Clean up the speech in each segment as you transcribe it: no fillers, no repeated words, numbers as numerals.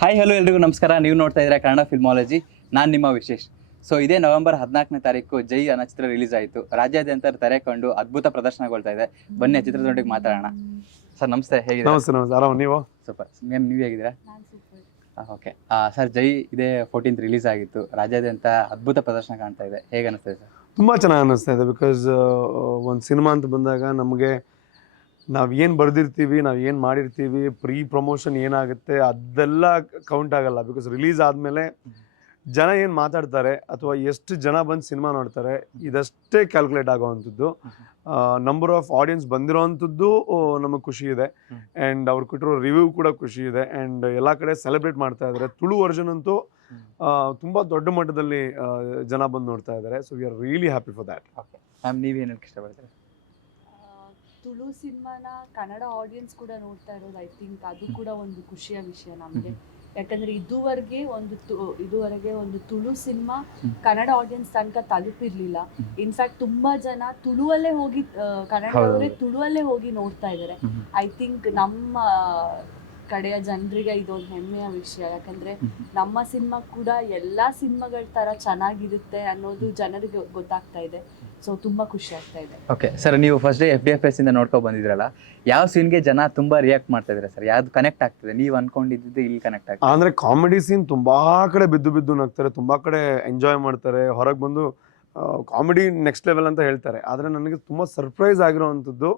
Hi hello ಎಲ್ರಿಗೂ ನಮಸ್ಕಾರ. ನೀವು ನೋಡ್ತಾ ಇದ್ದೀರಾ ಕನ್ನಡ ಫಿಲ್ಮಾಲಜಿ. ನಾನು ನಿಮ್ಮ ವಿಶೇಷ್. ಸೊ ಇದೇ ನವೆಂಬರ್ 14ನೇ ತಾರೀಕು ಜೈ ಅನ್ನೋ ಚಿತ್ರ ರಿಲೀಸ್ ಆಯಿತು. ರಾಜ್ಯಾದ್ಯಂತ ತೆರೆ ಕಂಡು ಅದ್ಭುತ ಪ್ರದರ್ಶನಗೊಳ್ತಾ ಇದೆ. ಬನ್ನಿ ಚಿತ್ರದೊಂದಿಗೆ ಮಾತಾಡೋಣ. ಸರ್ ನಮಸ್ತೆ, ಹೇಗಿದೆ? ನಮಸ್ತೆ ನಮಸ್ತೆ, ಆರಾಮ ನೀವು? ಸೂಪರ್ ಮ್ಯಾಮ್, ನೀವು ಹೇಗಿದ್ದೀರಾ? ಓಕೆ ಸರ್, ಜೈ ಇದೇ 14th ರಿಲೀಸ್ ಆಗಿತ್ತು. ರಾಜ್ಯಾದ್ಯಂತ ಅದ್ಭುತ ಪ್ರದರ್ಶನ ಕಾಣ್ತಾ ಇದೆ. ಹೇಗೆ ಅನಿಸ್ತಾ ಇದೆ ಸರ್? ತುಂಬ ಚೆನ್ನಾಗಿ ಅನ್ನಿಸ್ತಾ ಇದೆ. ಬಿಕಾಸ್ ಒಂದು ಸಿನಿಮಾ ಅಂತ ಬಂದಾಗ ನಮಗೆ ನಾವು ಏನು ಬರೆದಿರ್ತೀವಿ, ನಾವು ಏನು ಮಾಡಿರ್ತೀವಿ, ಪ್ರೀ ಪ್ರಮೋಷನ್ ಏನಾಗುತ್ತೆ ಅದೆಲ್ಲ ಕೌಂಟ್ ಆಗಲ್ಲ. ಬಿಕಾಸ್ ರಿಲೀಸ್ ಆದಮೇಲೆ ಜನ ಏನು ಮಾತಾಡ್ತಾರೆ ಅಥವಾ ಎಷ್ಟು ಜನ ಬಂದು ಸಿನಿಮಾ ನೋಡ್ತಾರೆ ಇದಷ್ಟೇ ಕ್ಯಾಲ್ಕುಲೇಟ್ ಆಗೋವಂಥದ್ದು. ನಂಬರ್ ಆಫ್ ಆಡಿಯನ್ಸ್ ಬಂದಿರೋವಂಥದ್ದು ನಮಗೆ ಖುಷಿ ಇದೆ. ಆ್ಯಂಡ್ ಅವ್ರು ಕೊಟ್ಟಿರೋ ರಿವ್ಯೂ ಕೂಡ ಖುಷಿ ಇದೆ. ಆ್ಯಂಡ್ ಎಲ್ಲ ಕಡೆ ಸೆಲೆಬ್ರೇಟ್ ಮಾಡ್ತಾ ಇದ್ದಾರೆ. ತುಳು ವರ್ಷನ್ ಅಂತೂ ತುಂಬ ದೊಡ್ಡ ಮಟ್ಟದಲ್ಲಿ ಜನ ಬಂದು ನೋಡ್ತಾ ಇದ್ದಾರೆ. So we are really happy for that. Okay ma'am, ನೀವೇನು ಇಷ್ಟಪಡ್ತೀರಾ? ತುಳು ಸಿನಿಮಾನ ಕನ್ನಡ ಆಡಿಯನ್ಸ್ ಕೂಡ ನೋಡ್ತಾ ಇರೋದು, ಐ ಥಿಂಕ್ ಅದು ಕೂಡ ಒಂದು ಖುಷಿಯ ವಿಷಯ ನಮಗೆ. ಯಾಕಂದರೆ ಇದುವರೆಗೆ ಒಂದು ತುಳು ಸಿನಿಮಾ ಕನ್ನಡ ಆಡಿಯನ್ಸ್ ತನಕ ತಲುಪಿರಲಿಲ್ಲ. ಇನ್ಫ್ಯಾಕ್ಟ್ ತುಂಬ ಜನ ತುಳುವಲ್ಲೇ ಹೋಗಿ ಕನ್ನಡದವರೇ ತುಳುವಲ್ಲೇ ಹೋಗಿ ನೋಡ್ತಾ ಇದ್ದಾರೆ. ಐ ಥಿಂಕ್ ನಮ್ಮ ಕಡೆಯ ಜನರಿಗೆ ಇದೊಂದು ಹೆಮ್ಮೆಯ ವಿಷಯ. ಯಾಕಂದರೆ ನಮ್ಮ ಸಿನಿಮಾ ಕೂಡ ಎಲ್ಲ ಸಿನಿಮಾಗಳ ಥರ ಚೆನ್ನಾಗಿರುತ್ತೆ ಅನ್ನೋದು ಜನರಿಗೆ ಗೊತ್ತಾಗ್ತಾ ಇದೆ. ಸೊ ತುಂಬ ಖುಷಿ ಆಗ್ತಾ ಇದೆ. ಓಕೆ ಸರ್, ನೀವು ಫಸ್ಟ್ ಡೇ FDFS ಇಂದ ನೋಡ್ಕೊಂಡು ಬಂದಿದ್ರಲ್ಲ, ಯಾವ ಸೀನ್ಗೆ ಜನ ತುಂಬ ರಿಯಾಕ್ಟ್ ಮಾಡ್ತಾ ಇದ್ದಾರೆ ಸರ್? ಯಾವ್ದು ಕನೆಕ್ಟ್ ಆಗ್ತದೆ? ನೀವು ಅನ್ಕೊಂಡಿದ್ದು ಇಲ್ಲಿ ಕನೆಕ್ಟ್ ಆಗ್ತದೆ? ಅಂದರೆ ಕಾಮಿಡಿ ಸೀನ್ ತುಂಬ ಕಡೆ ಬಿದ್ದು ನಗ್ತಾರೆ, ತುಂಬ ಕಡೆ ಎಂಜಾಯ್ ಮಾಡ್ತಾರೆ, ಹೊರಗೆ ಬಂದು ಕಾಮಿಡಿ ನೆಕ್ಸ್ಟ್ ಲೆವೆಲ್ ಅಂತ ಹೇಳ್ತಾರೆ. ಆದರೆ ನನಗೆ ತುಂಬ ಸರ್ಪ್ರೈಸ್ ಆಗಿರೋವಂಥದ್ದು,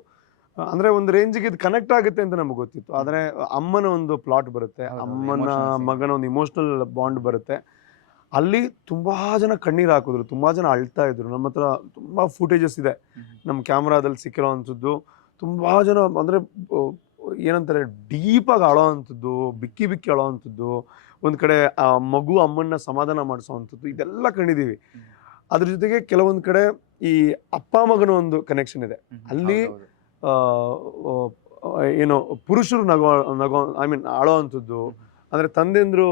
ಅಂದರೆ ಒಂದು ರೇಂಜಿಗೆ ಇದು ಕನೆಕ್ಟ್ ಆಗುತ್ತೆ ಅಂತ ನಮಗೆ ಗೊತ್ತಿತ್ತು. ಆದರೆ ಅಮ್ಮನ ಒಂದು ಪ್ಲಾಟ್ ಬರುತ್ತೆ, ಅಮ್ಮನ ಮಗನ ಒಂದು ಇಮೋಷ್ನಲ್ ಬಾಂಡ್ ಬರುತ್ತೆ. ಅಲ್ಲಿ ತುಂಬ ಜನ ಕಣ್ಣೀರು ಹಾಕಿದ್ರು, ತುಂಬ ಜನ ಅಳ್ತಾ ಇದ್ರು. ನಮ್ಮ ಹತ್ರ ತುಂಬ ಫುಟೇಜಸ್ ಇದೆ ನಮ್ಮ ಕ್ಯಾಮ್ರಾದಲ್ಲಿ ಸಿಕ್ಕಿರೋ ಅಂಥದ್ದು. ತುಂಬ ಜನ ಅಂದರೆ ಏನಂತಾರೆ, ಡೀಪಾಗಿ ಅಳೋ ಅಂಥದ್ದು, ಬಿಕ್ಕಿ ಅಳೋ ಅಂಥದ್ದು, ಒಂದು ಕಡೆ ಆ ಮಗು ಅಮ್ಮನ್ನ ಸಮಾಧಾನ ಮಾಡಿಸೋ ಅಂಥದ್ದು, ಇದೆಲ್ಲ ಕಂಡಿದ್ದೀವಿ. ಅದ್ರ ಜೊತೆಗೆ ಕೆಲವೊಂದು ಕಡೆ ಈ ಅಪ್ಪ ಮಗನ ಒಂದು ಕನೆಕ್ಷನ್ ಇದೆ. ಅಲ್ಲಿ ಏನು ಪುರುಷರು ನಗೋ ಐ ಮೀನ್ ಅಳೋ ಅಂಥದ್ದು, ಅಂದರೆ ತಂದೆಂದರು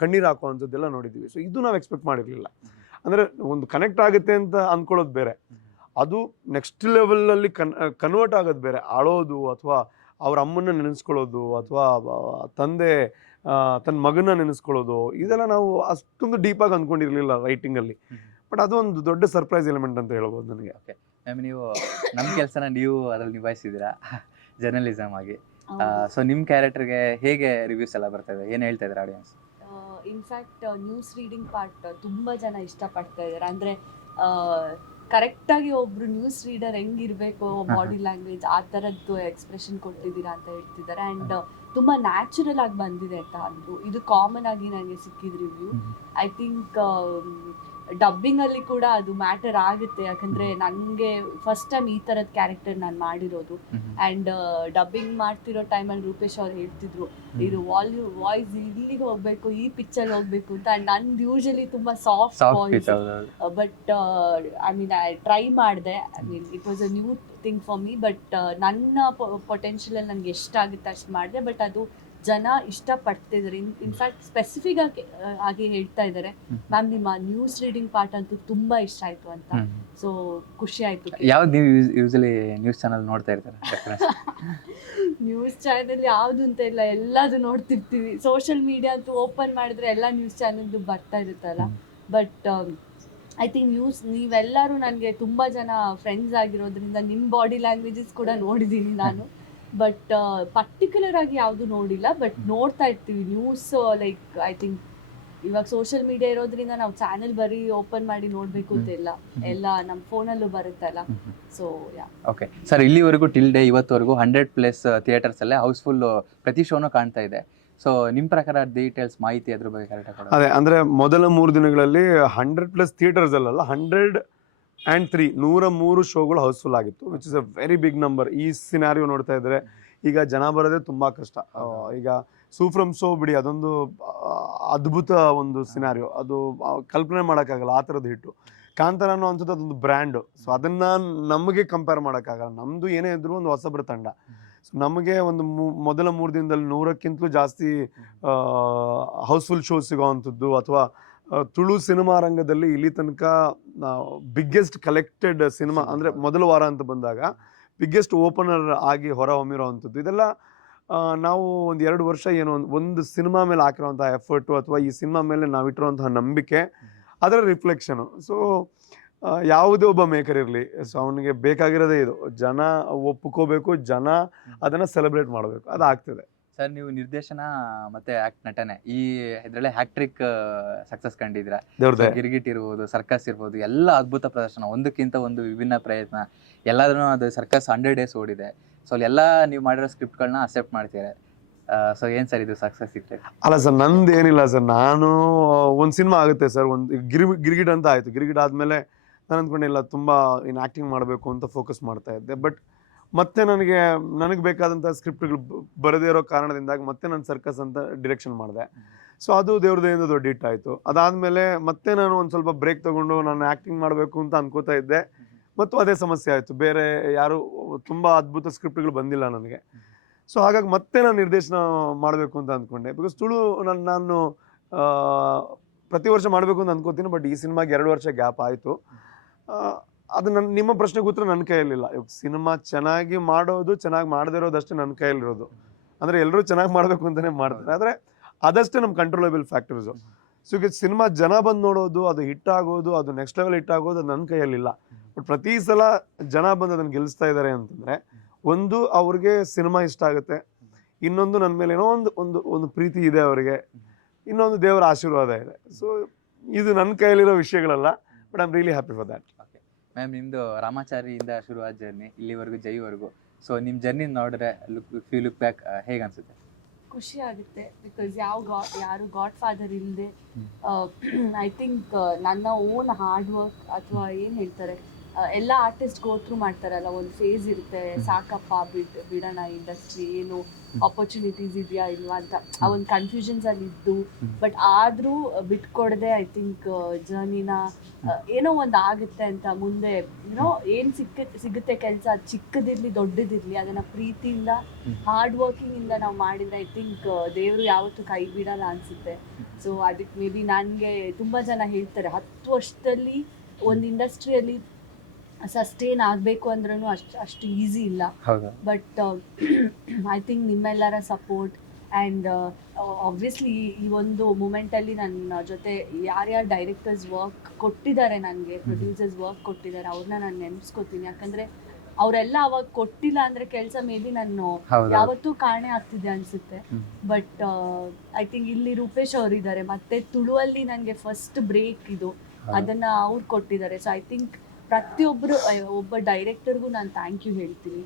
ಕಣ್ಣೀರು ಹಾಕೋ ಅಂಥದ್ದೆಲ್ಲ ನೋಡಿದ್ದೀವಿ. ಸೊ ಇದು ನಾವು ಎಕ್ಸ್ಪೆಕ್ಟ್ ಮಾಡಿರಲಿಲ್ಲ. ಅಂದರೆ ಒಂದು ಕನೆಕ್ಟ್ ಆಗುತ್ತೆ ಅಂತ ಅಂದ್ಕೊಳ್ಳೋದು ಬೇರೆ, ಅದು ನೆಕ್ಸ್ಟ್ ಲೆವೆಲಲ್ಲಿ ಕನ್ವರ್ಟ್ ಆಗೋದು ಬೇರೆ. ಅಳೋದು ಅಥವಾ ಅವ್ರ ಅಮ್ಮನ್ನ ನೆನೆಸ್ಕೊಳ್ಳೋದು ಅಥವಾ ತಂದೆ ತನ್ನ ಮಗನ ನೆನೆಸ್ಕೊಳ್ಳೋದು, ಇದೆಲ್ಲ ನಾವು ಅಷ್ಟೊಂದು ಡೀಪಾಗಿ ಅಂದ್ಕೊಂಡಿರಲಿಲ್ಲ ರೈಟಿಂಗಲ್ಲಿ. ಬಟ್ ಅದೊಂದು ದೊಡ್ಡ ಸರ್ಪ್ರೈಸ್ ಎಲಿಮೆಂಟ್ ಅಂತ ಹೇಳ್ಬೋದು ನನಗೆ. ಓಕೆ ಮ್ಯಾಮ್, ನೀವು ನಮ್ಮ ಕೆಲಸನ ನೀವು ಅದ್ರಲ್ಲಿ ನಿಭಾಯಿಸಿದ್ದೀರಾ ಜರ್ನಲಿಸಮ್ ಆಗಿ. ಸೊ ನಿಮ್ಮ ಕ್ಯಾರೆಕ್ಟರ್ಗೆ ಹೇಗೆ ರಿವ್ಯೂಸ್ ಎಲ್ಲ ಬರ್ತದೆ? ಏನು ಹೇಳ್ತಾ ಇದ್ದಾರೆ audience? In fact news reading part ತುಂಬ ಜನ ಇಷ್ಟಪಡ್ತಾ ಇದ್ದಾರೆ. ಅಂದರೆ ಕರೆಕ್ಟಾಗಿ ಒಬ್ರು ನ್ಯೂಸ್ ರೀಡರ್ ಹೆಂಗಿರಬೇಕು, ಬಾಡಿ ಲ್ಯಾಂಗ್ವೇಜ್ ಆ ಥರದ್ದು ಎಕ್ಸ್ಪ್ರೆಷನ್ ಕೊಟ್ಟಿದ್ದೀರಾ ಅಂತ ಹೇಳ್ತಿದ್ದಾರೆ. ಆ್ಯಂಡ್ ತುಂಬ ನ್ಯಾಚುರಲ್ ಆಗಿ ಬಂದಿದೆ ಅಂತ ಅಂದರು. ಇದು ಕಾಮನ್ ಆಗಿ ನನಗೆ ಸಿಕ್ಕಿದ ರಿವ್ಯೂ. ಐ ಥಿಂಕ್ ಡಬ್ಬಿಂಗಲ್ಲಿ ಕೂಡ ಅದು ಮ್ಯಾಟರ್ ಆಗುತ್ತೆ. ಯಾಕಂದರೆ ನನಗೆ ಫಸ್ಟ್ ಟೈಮ್ ಈ ಥರದ ಕ್ಯಾರೆಕ್ಟರ್ ನಾನು ಮಾಡಿರೋದು. ಆ್ಯಂಡ್ ಡಬ್ಬಿಂಗ್ ಮಾಡ್ತಿರೋ ಟೈಮಲ್ಲಿ ರೂಪೇಶ್ ಅವ್ರು ಹೇಳ್ತಿದ್ರು, ಇದು ವಾಯ್ಸ್ ಇಲ್ಲಿಗೆ ಹೋಗಬೇಕು, ಈ ಪಿಚ್ಚಲ್ಲಿ ಹೋಗಬೇಕು ಅಂತ. ಆ್ಯಂಡ್ ನಂದು ಯೂಶಲಿ ತುಂಬ soft voice, but I mean I try ಮಾಡಿದೆ. I mean it was a new thing for me. But ನನ್ನ ಪೊಟೆನ್ಷಿಯಲ್ ನನಗೆ ಎಷ್ಟಾಗುತ್ತೆ ಅಷ್ಟು ಮಾಡಿದೆ. ಬಟ್ ಅದು ಜನ ಇಷ್ಟಪಡ್ತಿದ್ದಾರೆ. ಇನ್ಫ್ಯಾಕ್ಟ್ ಸ್ಪೆಸಿಫಿಕ್ ಆಗಿ ಹೇಳ್ತಾ ಇದ್ದಾರೆ, ಮ್ಯಾಮ್ ನಿಮ್ಮ ನ್ಯೂಸ್ ರೀಡಿಂಗ್ ಪಾರ್ಟ್ ಅಂತೂ ತುಂಬಾ ಇಷ್ಟ ಆಯ್ತು ಅಂತ. ಸೊ ಖುಷಿ ಆಯ್ತು. ಯಾವ್ದು ನೀವು ಯೂಶಲಿ ನ್ಯೂಸ್ ಚಾನಲ್ ನೋಡ್ತಾ ಇರ್ತಾರೆ? ನ್ಯೂಸ್ ಚಾನೆಲ್ ಯಾವುದು ಅಂತ ಇಲ್ಲ, ಎಲ್ಲದು ನೋಡ್ತಿರ್ತೀವಿ. ಸೋಷಿಯಲ್ ಮೀಡಿಯಾ ಅಂತೂ ಓಪನ್ ಮಾಡಿದ್ರೆ ಎಲ್ಲ ನ್ಯೂಸ್ ಚಾನೆಲ್ದು ಬರ್ತಾ ಇರುತ್ತಲ್ಲ. ಬಟ್ ಐ ಥಿಂಕ್ ನೀವೆಲ್ಲರೂ ನನಗೆ ತುಂಬ ಜನ ಫ್ರೆಂಡ್ಸ್ ಆಗಿರೋದ್ರಿಂದ ನಿಮ್ಮ ಬಾಡಿ ಲ್ಯಾಂಗ್ವೇಜಸ್ ಕೂಡ ನೋಡಿದ್ದೀನಿ ನಾನು. ಬಟ್ ಪರ್ಟಿಕ್ಯುಲರ್ ಆಗಿ ಯಾವುದು ನೋಡಿಲ್ಲ. ಬಟ್ ನೋಡ್ತಾ ಇರ್ತೀವಿ ನ್ಯೂಸ್. ಲೈಕ್ ಐ ಥಿಂಕ್ ಇವಾಗ ಸೋಷಿಯಲ್ ಮೀಡಿಯಾ ಇರೋದ್ರಿಂದ ನಾವು ಚಾನೆಲ್ ಬರೀ ಓಪನ್ ಮಾಡಿ ನೋಡಬೇಕು ಅಂತಿಲ್ಲ, ಎಲ್ಲ ನಮ್ಮ ಫೋನಲ್ಲೂ ಬರುತ್ತಲ್ಲ. So yeah. ಓಕೆ ಸರ್, ಇಲ್ಲಿವರೆಗೂ ಟಿಲ್ ಡೇ ಇವತ್ತವರೆಗೂ 100+ ಥಿಯೇಟರ್ಸಲ್ಲೇ ಹೌಸ್ಫುಲ್ ಪ್ರತಿ ಶೋನೂ ಕಾಣ್ತಾ ಇದೆ. ಸೊ ನಿಮ್ಮ ಪ್ರಕಾರ ಡೀಟೇಲ್ಸ್ ಮಾಹಿತಿ ಅದ್ರ ಬಗ್ಗೆ ಕರೆಕ್ಟಾಗಿ? ಅದೇ ಅಂದರೆ ಮೊದಲ 3 ದಿನಗಳಲ್ಲಿ 100+ ಥಿಯೇಟರ್ಸ್ ಅಲ್ಲ, 103 ಶೋಗಳು ಹೌಸ್ಫುಲ್ ಆಗಿತ್ತು, which is a very big number. ಈ ಸಿನಾರಿಯೋ ನೋಡ್ತಾ ಇದ್ರೆ ಈಗ ಜನ ಬರೋದೇ ತುಂಬ ಕಷ್ಟ. ಈಗ ಸೂಫ್ರಮ್ ಶೋ ಬಿಡಿ, ಅದೊಂದು ಅದ್ಭುತ ಒಂದು ಸಿನಾರಿಯೋ, ಅದು ಕಲ್ಪನೆ ಮಾಡೋಕ್ಕಾಗಲ್ಲ ಆ ಥರದ್ದು ಹಿಟ್ಟು. ಕಾಂತಾರ ಅನ್ನೋ ಅಂಥದ್ದು ಅದೊಂದು ಬ್ರ್ಯಾಂಡು. ಸೊ ಅದನ್ನು ನಮಗೆ ಕಂಪೇರ್ ಮಾಡೋಕ್ಕಾಗಲ್ಲ. ನಮ್ಮದು ಏನೇ ಇದ್ರೂ ಒಂದು ಹೊಸಬ್ರ ತಂಡ. ಸೊ ನಮಗೆ ಒಂದು ಮೊದಲ 3 ದಿನದಲ್ಲಿ 100ಕ್ಕಿಂತಲೂ ಜಾಸ್ತಿ ಹೌಸ್ಫುಲ್ ಶೋ ಸಿಗೋವಂಥದ್ದು, ಅಥವಾ ತುಳು ಸಿನಿಮಾ ರಂಗದಲ್ಲಿ ಇಲ್ಲಿ ತನಕ ಬಿಗ್ಗೆಸ್ಟ್ ಕಲೆಕ್ಟೆಡ್ ಸಿನಿಮಾ ಅಂದರೆ ಮೊದಲ ವಾರ ಅಂತ ಬಂದಾಗ ಬಿಗ್ಗೆಸ್ಟ್ ಓಪನರ್ ಆಗಿ ಹೊರ ಹೊಮ್ಮಿರೋ ಅಂಥದ್ದು. ಇದೆಲ್ಲ ನಾವು ಒಂದು 2 ವರ್ಷ ಏನೋ ಒಂದು ಸಿನಿಮಾ ಮೇಲೆ ಹಾಕಿರೋಂಥ ಎಫರ್ಟು ಅಥವಾ ಈ ಸಿನಿಮಾ ಮೇಲೆ ನಾವಿಟ್ಟಿರುವಂತಹ ನಂಬಿಕೆ ಅದರ ರಿಫ್ಲೆಕ್ಷನು. ಸೊ ಯಾವುದೇ ಒಬ್ಬ ಮೇಕರ್ ಇರಲಿ, ಸೊ ಅವನಿಗೆ ಬೇಕಾಗಿರೋದೇ ಇದು, ಜನ ಒಪ್ಕೋಬೇಕು, ಜನ ಅದನ್ನು ಸೆಲೆಬ್ರೇಟ್ ಮಾಡಬೇಕು, ಅದು ಆಗ್ತದೆ. ಸರ್ ನೀವು ನಿರ್ದೇಶನ ಮತ್ತೆ ನಟನೆ ಈ ಇದರಲ್ಲೇ ಹ್ಯಾಟ್ರಿಕ್ ಸಕ್ಸಸ್ ಕಂಡಿದ್ದೀರಾ. ದೇವ್ರದೇ ಗಿರ್ಗಿಟ್ ಇರ್ಬೋದು, ಸರ್ಕಸ್ ಇರ್ಬೋದು, ಎಲ್ಲ ಅದ್ಭುತ ಪ್ರದರ್ಶನ, ಒಂದಕ್ಕಿಂತ ಒಂದು ವಿಭಿನ್ನ ಪ್ರಯತ್ನ, ಎಲ್ಲಾದ್ರೂ ಅದು ಸರ್ಕಸ್ 100 days ಓಡಿದೆ. ಸೊ ಅಲ್ಲೆಲ್ಲ ನೀವು ಮಾಡಿರೋ ಸ್ಕ್ರಿಪ್ಟ್ಗಳನ್ನ ಅಕ್ಸೆಪ್ಟ್ ಮಾಡ್ತೀರಾ. ಸೊ ಏನು ಸರ್ ಇದು ಸಕ್ಸಸ್ ಸಿಗ್ತದೆ? ಅಲ್ಲ ಸರ್, ನಂದು ಏನಿಲ್ಲ ಸರ್, ನಾನು ಒಂದು ಸಿನಿಮಾ ಆಗುತ್ತೆ ಸರ್, ಒಂದು ಗಿರ್ಗಿಟ್ ಅಂತ ಆಯಿತು. ಗಿರ್ಗಿಟ್ ಆದಮೇಲೆ ನಾನು ಅಂದ್ಕೊಂಡಿಲ್ಲ ತುಂಬ ಇನ್ನು ಆ್ಯಕ್ಟಿಂಗ್ ಮಾಡಬೇಕು ಅಂತ ಫೋಕಸ್ ಮಾಡ್ತಾ ಇದ್ದೆ. ಬಟ್ ಮತ್ತೆ ನನಗೆ ಬೇಕಾದಂಥ ಸ್ಕ್ರಿಪ್ಟ್ಗಳು ಬರದೇ ಇರೋ ಕಾರಣದಿಂದಾಗಿ ಮತ್ತೆ ನಾನು ಸರ್ಕಸ್ ಅಂತ ಡಿರೆಕ್ಷನ್ ಮಾಡಿದೆ. ಸೊ ಅದು ದೇವ್ರದೇಯಿಂದ ದೊಡ್ಡ ಹಿಟ್ ಆಯಿತು. ಅದಾದಮೇಲೆ ಮತ್ತೆ ನಾನು ಒಂದು ಸ್ವಲ್ಪ ಬ್ರೇಕ್ ತೊಗೊಂಡು ನಾನು ಆ್ಯಕ್ಟಿಂಗ್ ಮಾಡಬೇಕು ಅಂತ ಅನ್ಕೋತಾ ಇದ್ದೆ, ಮತ್ತು ಅದೇ ಸಮಸ್ಯೆ ಆಯಿತು. ಬೇರೆ ಯಾರು ತುಂಬ ಅದ್ಭುತ ಸ್ಕ್ರಿಪ್ಟ್ಗಳು ಬಂದಿಲ್ಲ ನನಗೆ. ಸೊ ಹಾಗಾಗಿ ಮತ್ತೆ ನಾನು ನಿರ್ದೇಶನ ಮಾಡಬೇಕು ಅಂತ ಅಂದ್ಕೊಂಡೆ. ಬಿಕಾಸ್ ತುಳು ನಾನು ಪ್ರತಿ ವರ್ಷ ಮಾಡಬೇಕು ಅಂತ ಅಂದ್ಕೋತೀನಿ. ಬಟ್ ಈ ಸಿನಿಮಾಗೆ 2 ವರ್ಷ ಗ್ಯಾಪ್ ಆಯಿತು. ಅದು ನಿಮ್ಮ ಪ್ರಶ್ನೆಗೆ ಉತ್ತರ ನನ್ನ ಕೈಯಲ್ಲಿಲ್ಲ. ಇವಾಗ ಸಿನಿಮಾ ಚೆನ್ನಾಗಿ ಮಾಡೋದು, ಚೆನ್ನಾಗಿ ಮಾಡದೇ ಇರೋದಷ್ಟೇ ನನ್ನ ಕೈಯಲ್ಲಿರೋದು. ಅಂದರೆ ಎಲ್ಲರೂ ಚೆನ್ನಾಗಿ ಮಾಡಬೇಕು ಅಂತಲೇ ಮಾಡ್ತಾರೆ, ಆದರೆ ಅದಷ್ಟೇ ನಮ್ಮ ಕಂಟ್ರೋಲಬಲ್ ಫ್ಯಾಕ್ಟರ್ಸು. ಸೊ ಈಗ ಸಿನಿಮಾ ಜನ ಬಂದು ನೋಡೋದು, ಅದು ಹಿಟ್ ಆಗೋದು, ಅದು ನೆಕ್ಸ್ಟ್ ಲೆವೆಲ್ ಹಿಟ್ ಆಗೋದು, ಅದು ನನ್ನ ಕೈಯಲ್ಲಿಲ್ಲ. ಬಟ್ ಪ್ರತಿ ಸಲ ಜನ ಬಂದು ಅದನ್ನು ಗೆಲ್ಲಿಸ್ತಾ ಇದ್ದಾರೆ ಅಂತಂದರೆ, ಒಂದು ಅವ್ರಿಗೆ ಸಿನಿಮಾ ಇಷ್ಟ ಆಗುತ್ತೆ, ಇನ್ನೊಂದು ನನ್ನ ಮೇಲೆ ಏನೋ ಒಂದು ಪ್ರೀತಿ ಇದೆ ಅವರಿಗೆ, ಇನ್ನೊಂದು ದೇವರ ಆಶೀರ್ವಾದ ಇದೆ. ಸೊ ಇದು ನನ್ನ ಕೈಯಲ್ಲಿರೋ ವಿಷಯಗಳಲ್ಲ, but I am really happy for that. Okay ma'am, ನಿಮ್ಮದು ರಾಮಾಚಾರಿಯಿಂದ ಶುರುವಾದ ಜರ್ನಿ ಇಲ್ಲಿವರೆಗೂ ಜೈವರೆಗೂ, ಸೊ ನಿಮ್ಮ ಜರ್ನಿ ನೋಡಿದ್ರೆ ಲುಕ್ ಬ್ಯಾಕ್ ಹೇಗೆ ಅನ್ಸುತ್ತೆ? ಖುಷಿ ಆಗುತ್ತೆ. ಬಿಕಾಸ್ ಯಾರು ಗಾಡ್ ಫಾದರ್ ಇಲ್ಲದೆ ಐ ಥಿಂಕ್ ನನ್ನ ಓನ್ ಹಾರ್ಡ್ ವರ್ಕ್ ಅಥವಾ ಏನು ಹೇಳ್ತಾರೆ, ಎಲ್ಲ ಆರ್ಟಿಸ್ಟ್ ಗೋ ಥ್ರೂ ಮಾಡ್ತಾರಲ್ಲ, ಒಂದು ಫೇಸ್ ಇರುತ್ತೆ, ಸಾಕಪ್ಪ ಬಿಡೋಣ ಇಂಡಸ್ಟ್ರಿ, ಏನು ಆಪರ್ಚುನಿಟೀಸ್ ಇದೆಯಾ ಇಲ್ವಾ ಅಂತ ಆ ಒಂದು ಕನ್ಫ್ಯೂಷನ್ಸಲ್ಲಿ ಇದ್ದು, ಬಟ್ ಆದರೂ ಬಿಟ್ಕೊಡದೆ ಐ ಥಿಂಕ್ ಜರ್ನಿನ ಏನೋ ಒಂದು ಆಗುತ್ತೆ ಅಂತ ಮುಂದೆ ಏನೋ ಏನು ಸಿಗುತ್ತೆ ಕೆಲಸ, ಚಿಕ್ಕದಿರಲಿ ದೊಡ್ಡದಿರಲಿ, ಅದನ್ನು ಪ್ರೀತಿಯಿಂದ ಹಾರ್ಡ್ ವರ್ಕಿಂಗಿಂದ ನಾವು ಮಾಡಿದ್ರೆ ಐ ಥಿಂಕ್ ದೇವರು ಯಾವತ್ತೂ ಕೈ ಬಿಡಲ್ಲ ಅನಿಸುತ್ತೆ. ಸೊ ಅದಕ್ಕೆ ಮೇ ಬಿ ನನಗೆ ತುಂಬ ಜನ ಹೇಳ್ತಾರೆ 10 ವರ್ಷದಲ್ಲಿ ಒಂದು ಇಂಡಸ್ಟ್ರಿಯಲ್ಲಿ ಸಸ್ಟೇನ್ ಆಗಬೇಕು ಅಂದ್ರೂ ಅಷ್ಟು ಈಸಿ ಇಲ್ಲ. ಬಟ್ ಐ ಥಿಂಕ್ ನಿಮ್ಮೆಲ್ಲರ ಸಪೋರ್ಟ್ ಆ್ಯಂಡ್ ಆಬ್ವಿಯಸ್ಲಿ ಈ ಒಂದು ಮೂಮೆಂಟಲ್ಲಿ ನನ್ನ ಜೊತೆ ಯಾರ್ಯಾರು ಡೈರೆಕ್ಟರ್ಸ್ ವರ್ಕ್ ಕೊಟ್ಟಿದ್ದಾರೆ, ನನಗೆ ಪ್ರೊಡ್ಯೂಸರ್ಸ್ ವರ್ಕ್ ಕೊಟ್ಟಿದ್ದಾರೆ, ಅವ್ರನ್ನ ನಾನು ನೆನೆಸ್ಕೋತೀನಿ. ಯಾಕಂದರೆ ಅವರೆಲ್ಲ ಅವಾಗ ಕೊಟ್ಟಿಲ್ಲ ಅಂದರೆ ಕೆಲಸ ಮೇ ಬಿ ನಾನು ಯಾವತ್ತೂ ಕಾಣೆ ಆಗ್ತಿದೆ ಅನಿಸುತ್ತೆ. ಬಟ್ ಐ ಥಿಂಕ್ ಇಲ್ಲಿ ರೂಪೇಶ್ ಅವರಿದ್ದಾರೆ, ಮತ್ತು ತುಳುವಲ್ಲಿ ನನಗೆ ಫಸ್ಟ್ ಬ್ರೇಕ್ ಇದು, ಅದನ್ನು ಅವ್ರು ಕೊಟ್ಟಿದ್ದಾರೆ. ಸೊ ಐ ಥಿಂಕ್ ಪ್ರತಿಯೊಬ್ಬರು ಒಬ್ಬ ಡೈರೆಕ್ಟರ್ಗೂ ನಾನು ಥ್ಯಾಂಕ್ ಯು ಹೇಳ್ತೀನಿ.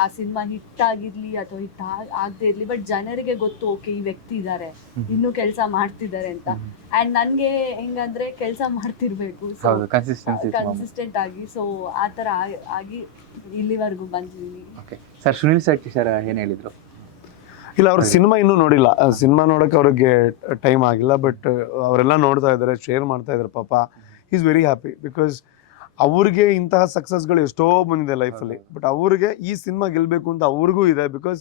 ಆ ಸಿನಿಮಾ ಹಿಟ್ ಆಗಿರಲಿ ಅಥವಾ ಹಿಟ್ ಆಗದೆ ಇರಲಿ, ಬಟ್ ಜನರಿಗೆ ಗೊತ್ತು ಓಕೆ ಈ ವ್ಯಕ್ತಿ ಇದ್ದಾರೆ, ಇನ್ನೂ ಕೆಲಸ ಮಾಡ್ತಿದ್ದಾರೆ ಅಂತ. ಆ್ಯಂಡ್ ನನಗೆ ಹೆಂಗಂದ್ರೆ ಕೆಲಸ ಮಾಡ್ತಿರ್ಬೇಕು, ಸೊ ಕನ್ಸಿಸ್ಟೆಂಟ್ ಆಗಿ. ಸೊ ಆ ಥರ ಆಗಿ ಇಲ್ಲಿವರೆಗೂ ಬಂದಿದ್ದೀನಿ. ಸರ್ ಸುನಿಲ್ ಶೆಟ್ಟಿ ಸರ್ ಏನು ಹೇಳಿದ್ರು? ಇಲ್ಲ, ಅವ್ರ ಸಿನಿಮಾ ಇನ್ನೂ ನೋಡಿಲ್ಲ. ಸಿನಿಮಾ ನೋಡೋಕೆ ಅವ್ರಿಗೆ ಟೈಮ್ ಆಗಿಲ್ಲ. ಬಟ್ ಅವರೆಲ್ಲ ನೋಡ್ತಾ ಇದ್ದಾರೆ, ಶೇರ್ ಮಾಡ್ತಾ ಇದ್ದಾರೆ. ಪಾಪ ಈಸ್ ವೆರಿ ಹ್ಯಾಪಿ. ಬಿಕಾಸ್ ಅವ್ರಿಗೆ ಇಂತಹ ಸಕ್ಸಸ್ಗಳು ಎಷ್ಟೋ ಬಂದಿದೆ ಲೈಫಲ್ಲಿ, ಬಟ್ ಅವ್ರಿಗೆ ಈ ಸಿನಿಮಾ ಗೆಲ್ಲಬೇಕು ಅಂತ ಅವ್ರಿಗೂ ಇದೆ. ಬಿಕಾಸ್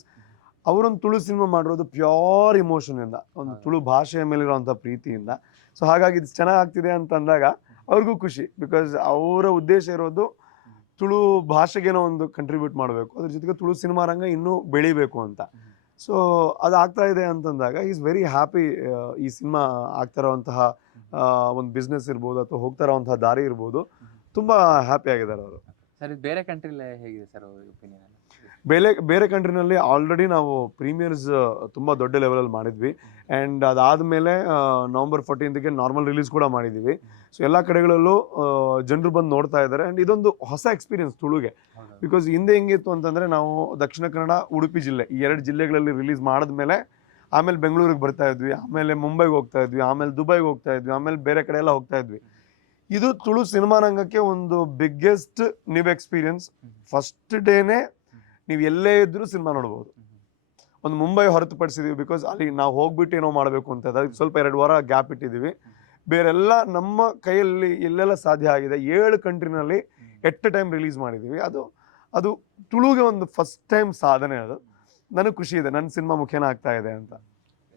ಅವರೊಂದು ತುಳು ಸಿನಿಮಾ ಮಾಡಿರೋದು ಪ್ಯೂರ್ ಇಮೋಷನಿಂದ, ಒಂದು ತುಳು ಭಾಷೆಯ ಮೇಲಿರೋಂಥ ಪ್ರೀತಿಯಿಂದ. ಸೊ ಹಾಗಾಗಿ ಇದು ಚೆನ್ನಾಗಿ ಆಗ್ತಿದೆ ಅಂತ ಅಂದಾಗ ಅವ್ರಿಗೂ ಖುಷಿ. ಬಿಕಾಸ್ ಅವರ ಉದ್ದೇಶ ಇರೋದು ತುಳು ಭಾಷೆಗೇನೋ ಒಂದು ಕಂಟ್ರಿಬ್ಯೂಟ್ ಮಾಡಬೇಕು, ಅದ್ರ ಜೊತೆಗೆ ತುಳು ಸಿನಿಮಾ ರಂಗ ಇನ್ನೂ ಬೆಳಿಬೇಕು ಅಂತ. ಸೊ ಅದು ಆಗ್ತಾ ಇದೆ ಅಂತಂದಾಗ ಈಸ್ ವೆರಿ ಹ್ಯಾಪಿ. ಈ ಸಿನಿಮಾ ಆಗ್ತಾ ಇರೋವಂತಹ ಒಂದು ಬಿಸ್ನೆಸ್ ಇರ್ಬೋದು ಅಥವಾ ಹೋಗ್ತಾ ಇರೋವಂತಹ ದಾರಿ ಇರ್ಬೋದು, ತುಂಬ ಹ್ಯಾಪಿ ಆಗಿದ್ದಾರೆ ಅವರು. ಸರ್ ಇದು ಬೇರೆ ಕಂಟ್ರಿಲೇ ಹೇಗಿದೆ ಸರ್ ಒಪಿನಿಯನ್? ಬೇರೆ ಕಂಟ್ರಿನಲ್ಲಿ ಆಲ್ರೆಡಿ ನಾವು ಪ್ರೀಮಿಯರ್ಸ್ ತುಂಬ ದೊಡ್ಡ ಲೆವೆಲಲ್ಲಿ ಮಾಡಿದ್ವಿ. ಆ್ಯಂಡ್ ಅದಾದಮೇಲೆ November 14ಗೆ ನಾರ್ಮಲ್ ರಿಲೀಸ್ ಕೂಡ ಮಾಡಿದ್ದೀವಿ. ಸೊ ಎಲ್ಲ ಕಡೆಗಳಲ್ಲೂ ಜನರು ಬಂದು ನೋಡ್ತಾ ಇದ್ದಾರೆ. ಆ್ಯಂಡ್ ಇದೊಂದು ಹೊಸ ಎಕ್ಸ್ಪೀರಿಯನ್ಸ್ ತುಳುಗೆ. ಬಿಕಾಸ್ ಹಿಂದೆ ಹೆಂಗಿತ್ತು ಅಂತಂದರೆ, ನಾವು ದಕ್ಷಿಣ ಕನ್ನಡ, ಉಡುಪಿ ಜಿಲ್ಲೆ, ಈ 2 ಜಿಲ್ಲೆಗಳಲ್ಲಿ ರಿಲೀಸ್ ಮಾಡಿದ್ಮೇಲೆ ಆಮೇಲೆ ಬೆಂಗಳೂರಿಗೆ ಬರ್ತಾ ಇದ್ವಿ, ಆಮೇಲೆ ಮುಂಬೈಗೆ ಹೋಗ್ತಾ ಇದ್ವಿ, ಆಮೇಲೆ ದುಬೈಗೆ ಹೋಗ್ತಾ ಇದ್ವಿ, ಆಮೇಲೆ ಬೇರೆ ಕಡೆ ಎಲ್ಲ ಹೋಗ್ತಾ ಇದ್ವಿ. ಇದು ತುಳು ಸಿನಿಮಾ ರಂಗಕ್ಕೆ ಒಂದು ಬಿಗ್ಗೆಸ್ಟ್ ನ್ಯೂ ಎಕ್ಸ್ಪೀರಿಯನ್ಸ್. ಫಸ್ಟ್ ಡೇನೇ ನೀವು ಎಲ್ಲೇ ಇದ್ದರೂ ಸಿನಿಮಾ ನೋಡ್ಬೋದು. ಒಂದು ಮುಂಬೈ ಹೊರತುಪಡಿಸಿದ್ದೀವಿ, ಬಿಕಾಸ್ ಅಲ್ಲಿ ನಾವು ಹೋಗ್ಬಿಟ್ಟು ಏನೋ ಮಾಡಬೇಕು ಅಂತ ಅದಕ್ಕೆ ಸ್ವಲ್ಪ 2 ವಾರ ಗ್ಯಾಪ್ ಇಟ್ಟಿದ್ದೀವಿ. ಬೇರೆಲ್ಲ ನಮ್ಮ ಕೈಯಲ್ಲಿ ಎಲ್ಲೆಲ್ಲ ಸಾಧ್ಯ ಆಗಿದೆ 7 ಕಂಟ್ರಿನಲ್ಲಿ ಎಟ್ ಟೈಮ್ ರಿಲೀಸ್ ಮಾಡಿದ್ದೀವಿ. ಅದು ತುಳುಗೆ ಒಂದು ಫಸ್ಟ್ ಟೈಮ್ ಸಾಧನೆ. ಅದು ನನಗೆ ಖುಷಿ ಇದೆ, ನನ್ನ ಸಿನಿಮಾ ಮುಖೇನ ಆಗ್ತಾ ಇದೆ ಅಂತ.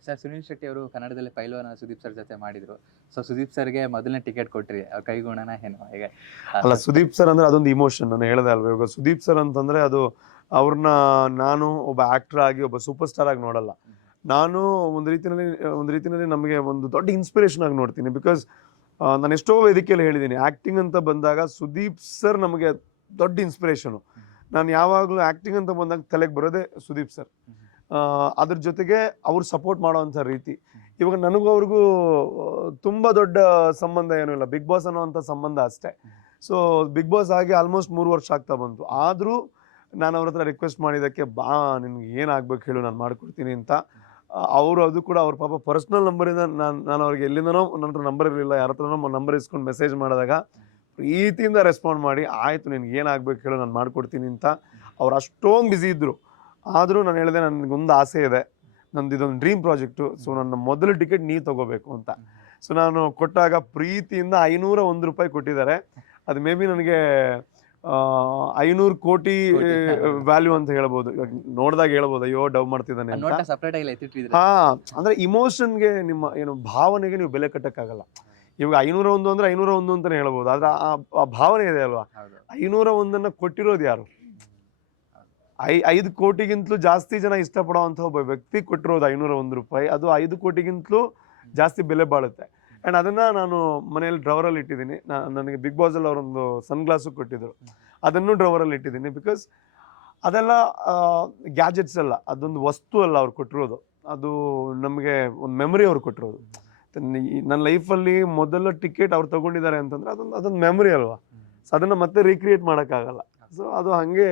ಸರ್ ಸುನಿಲ್ ಶೆಟ್ಟಿ ಅವರು ಕನ್ನಡದಲ್ಲಿ ಪೈಲ್ವಾನ ಸುದೀಪ್ ಸರ್ ಜೊತೆ ಮಾಡಿದ್ರು. ಸೊ ಸುದೀಪ್ ಸರ್ಗೆ ಮೊದಲನೇ ಟಿಕೆಟ್ ಕೊಟ್ರಿ, ಅವ್ರ ಕೈಗುಣನ ಏನು ಹೇಗೆ? ಅಲ್ಲ, ಸುದೀಪ್ ಸರ್ ಅಂದ್ರೆ ಅದೊಂದು ಇಮೋಷನ್. ನಾನು ಹೇಳಿದೆ ಅಲ್ವ, ಇವಾಗ ಸುದೀಪ್ ಸರ್ ಅಂತಂದ್ರೆ ಅದು ಅವ್ರನ್ನ ನಾನು ಒಬ್ಬ ಆ್ಯಕ್ಟರ್ ಆಗಿ ಒಬ್ಬ ಸೂಪರ್ ಸ್ಟಾರ್ ಆಗಿ ನೋಡಲ್ಲ. ನಾನು ಒಂದು ರೀತಿಯಲ್ಲಿ ನಮಗೆ ಒಂದು ದೊಡ್ಡ ಇನ್ಸ್ಪಿರೇಷನ್ ಆಗಿ ನೋಡ್ತೀನಿ. ಬಿಕಾಸ್ ನಾನು ಎಷ್ಟೋ ವೇದಿಕೆಯಲ್ಲಿ ಹೇಳಿದ್ದೀನಿ, ಆ್ಯಕ್ಟಿಂಗ್ ಅಂತ ಬಂದಾಗ ಸುದೀಪ್ ಸರ್ ನಮಗೆ ದೊಡ್ಡ ಇನ್ಸ್ಪಿರೇಷನು. ನಾನು ಯಾವಾಗಲೂ ಆ್ಯಕ್ಟಿಂಗ್ ಅಂತ ಬಂದಾಗ ತಲೆಗೆ ಬರೋದೇ ಸುದೀಪ್ ಸರ್. ಅದ್ರ ಜೊತೆಗೆ ಅವ್ರು ಸಪೋರ್ಟ್ ಮಾಡೋವಂಥ ರೀತಿ. ಇವಾಗ ನನಗೂ ಅವ್ರಿಗೂ ತುಂಬ ದೊಡ್ಡ ಸಂಬಂಧ ಏನೂ ಇಲ್ಲ, ಬಿಗ್ ಬಾಸ್ ಅನ್ನೋವಂಥ ಸಂಬಂಧ ಅಷ್ಟೇ. ಸೊ ಬಿಗ್ ಬಾಸ್ ಆಗಿ ಆಲ್ಮೋಸ್ಟ್ 3 ವರ್ಷ ಆಗ್ತಾ ಬಂತು. ಆದರೂ ನಾನು ಅವ್ರ ಹತ್ರ ರಿಕ್ವೆಸ್ಟ್ ಮಾಡಿದ್ದಕ್ಕೆ, ಬಾ ನಿನ್ಗೆ ಏನಾಗಬೇಕು ಹೇಳು, ನಾನು ಮಾಡ್ಕೊಡ್ತೀನಿ ಅಂತ. ಅವರು ಅದು ಕೂಡ ಅವ್ರ ಪಾಪ ಪರ್ಸ್ನಲ್ ನಂಬರಿಂದ ನಾನು ಅವ್ರಿಗೆ ಎಲ್ಲಿಂದನೋ ನನ್ನ ಹತ್ರ ನಂಬರ್ ಇರಲಿಲ್ಲ, ಯಾರ ಹತ್ರನೋ ನಂಬರ್ ಇಸ್ಕೊಂಡು ಮೆಸೇಜ್ ಮಾಡಿದಾಗ ಪ್ರೀತಿಯಿಂದ ರೆಸ್ಪಾಂಡ್ ಮಾಡಿ, ಆಯಿತು ನಿನ್ಗೆ ಏನಾಗಬೇಕು ಹೇಳು, ನಾನು ಮಾಡ್ಕೊಡ್ತೀನಿ ಅಂತ. ಅವ್ರು ಅಷ್ಟೊಂದು ಬ್ಯುಸಿ ಇದ್ದರು. ಆದರೂ ನಾನು ಹೇಳಿದೆ, ನನಗೊಂದು ಆಸೆ ಇದೆ, ನಂದು ಇದೊಂದು ಡ್ರೀಮ್ ಪ್ರಾಜೆಕ್ಟು. ಸೊ ನನ್ನ ಮೊದಲು ಟಿಕೆಟ್ ನೀವು ತೊಗೋಬೇಕು ಅಂತ. ಸೊ ನಾನು ಕೊಟ್ಟಾಗ ಪ್ರೀತಿಯಿಂದ 501 ರೂಪಾಯಿ ಕೊಟ್ಟಿದ್ದಾರೆ. ಅದು ಮೇ ಬಿ ನನಗೆ 500 ಕೋಟಿ ವ್ಯಾಲ್ಯೂ ಅಂತ ಹೇಳ್ಬೋದು. ಇವಾಗ ನೋಡಿದಾಗ ಹೇಳ್ಬೋದು, ಅಯ್ಯೋ ಡವ್ ಮಾಡ್ತಿದ್ದಾನೆ ಅಂತ. ಅಂದ್ರೆ ಇಮೋಷನ್ಗೆ, ನಿಮ್ಮ ಏನು ಭಾವನೆಗೆ ನೀವು ಬೆಲೆ ಕಟ್ಟಕ್ಕಾಗಲ್ಲ. ಇವಾಗ 501 ಅಂದ್ರೆ 501 ಅಂತಾನೆ ಹೇಳ್ಬೋದು. ಆದ್ರೆ ಆ ಭಾವನೆ ಇದೆ ಅಲ್ವಾ, 501 ಕೊಟ್ಟಿರೋದು ಯಾರು? 5 ಕೋಟಿಗಿಂತಲೂ ಜಾಸ್ತಿ ಜನ ಇಷ್ಟಪಡೋವಂಥ ಒಬ್ಬ ವ್ಯಕ್ತಿ ಕೊಟ್ಟಿರೋದು 501 ರೂಪಾಯಿ. ಅದು 5 ಕೋಟಿಗಿಂತಲೂ ಜಾಸ್ತಿ ಬೆಲೆ ಬಾಳುತ್ತೆ. ಆ್ಯಂಡ್ ಅದನ್ನು ನಾನು ಮನೆಯಲ್ಲಿ ಡ್ರವರಲ್ಲಿ ಇಟ್ಟಿದ್ದೀನಿ. ನನಗೆ ಬಿಗ್ ಬಾಸಲ್ಲಿ ಅವರೊಂದು ಸನ್ಗ್ಲಾಸು ಕೊಟ್ಟಿದ್ದರು, ಅದನ್ನು ಡ್ರವರಲ್ಲಿ ಇಟ್ಟಿದ್ದೀನಿ. ಬಿಕಾಸ್ ಅದೆಲ್ಲ ಗ್ಯಾಜೆಟ್ಸ್ ಅಲ್ಲ, ಅದೊಂದು ವಸ್ತು ಅಲ್ಲ ಅವ್ರು ಕೊಟ್ಟಿರೋದು, ಅದು ನಮಗೆ ಒಂದು ಮೆಮೊರಿ ಅವ್ರು ಕೊಟ್ಟಿರೋದು. ನನ್ನ ಲೈಫಲ್ಲಿ ಮೊದಲ ಟಿಕೆಟ್ ಅವ್ರು ತೊಗೊಂಡಿದ್ದಾರೆ ಅಂತಂದರೆ ಅದೊಂದು ಮೆಮೊರಿ ಅಲ್ವಾ. ಸೊ ಅದನ್ನು ಮತ್ತೆ ರೀಕ್ರಿಯೇಟ್ ಮಾಡೋಕ್ಕಾಗಲ್ಲ. ಸೊ ಅದು ಹಾಗೆ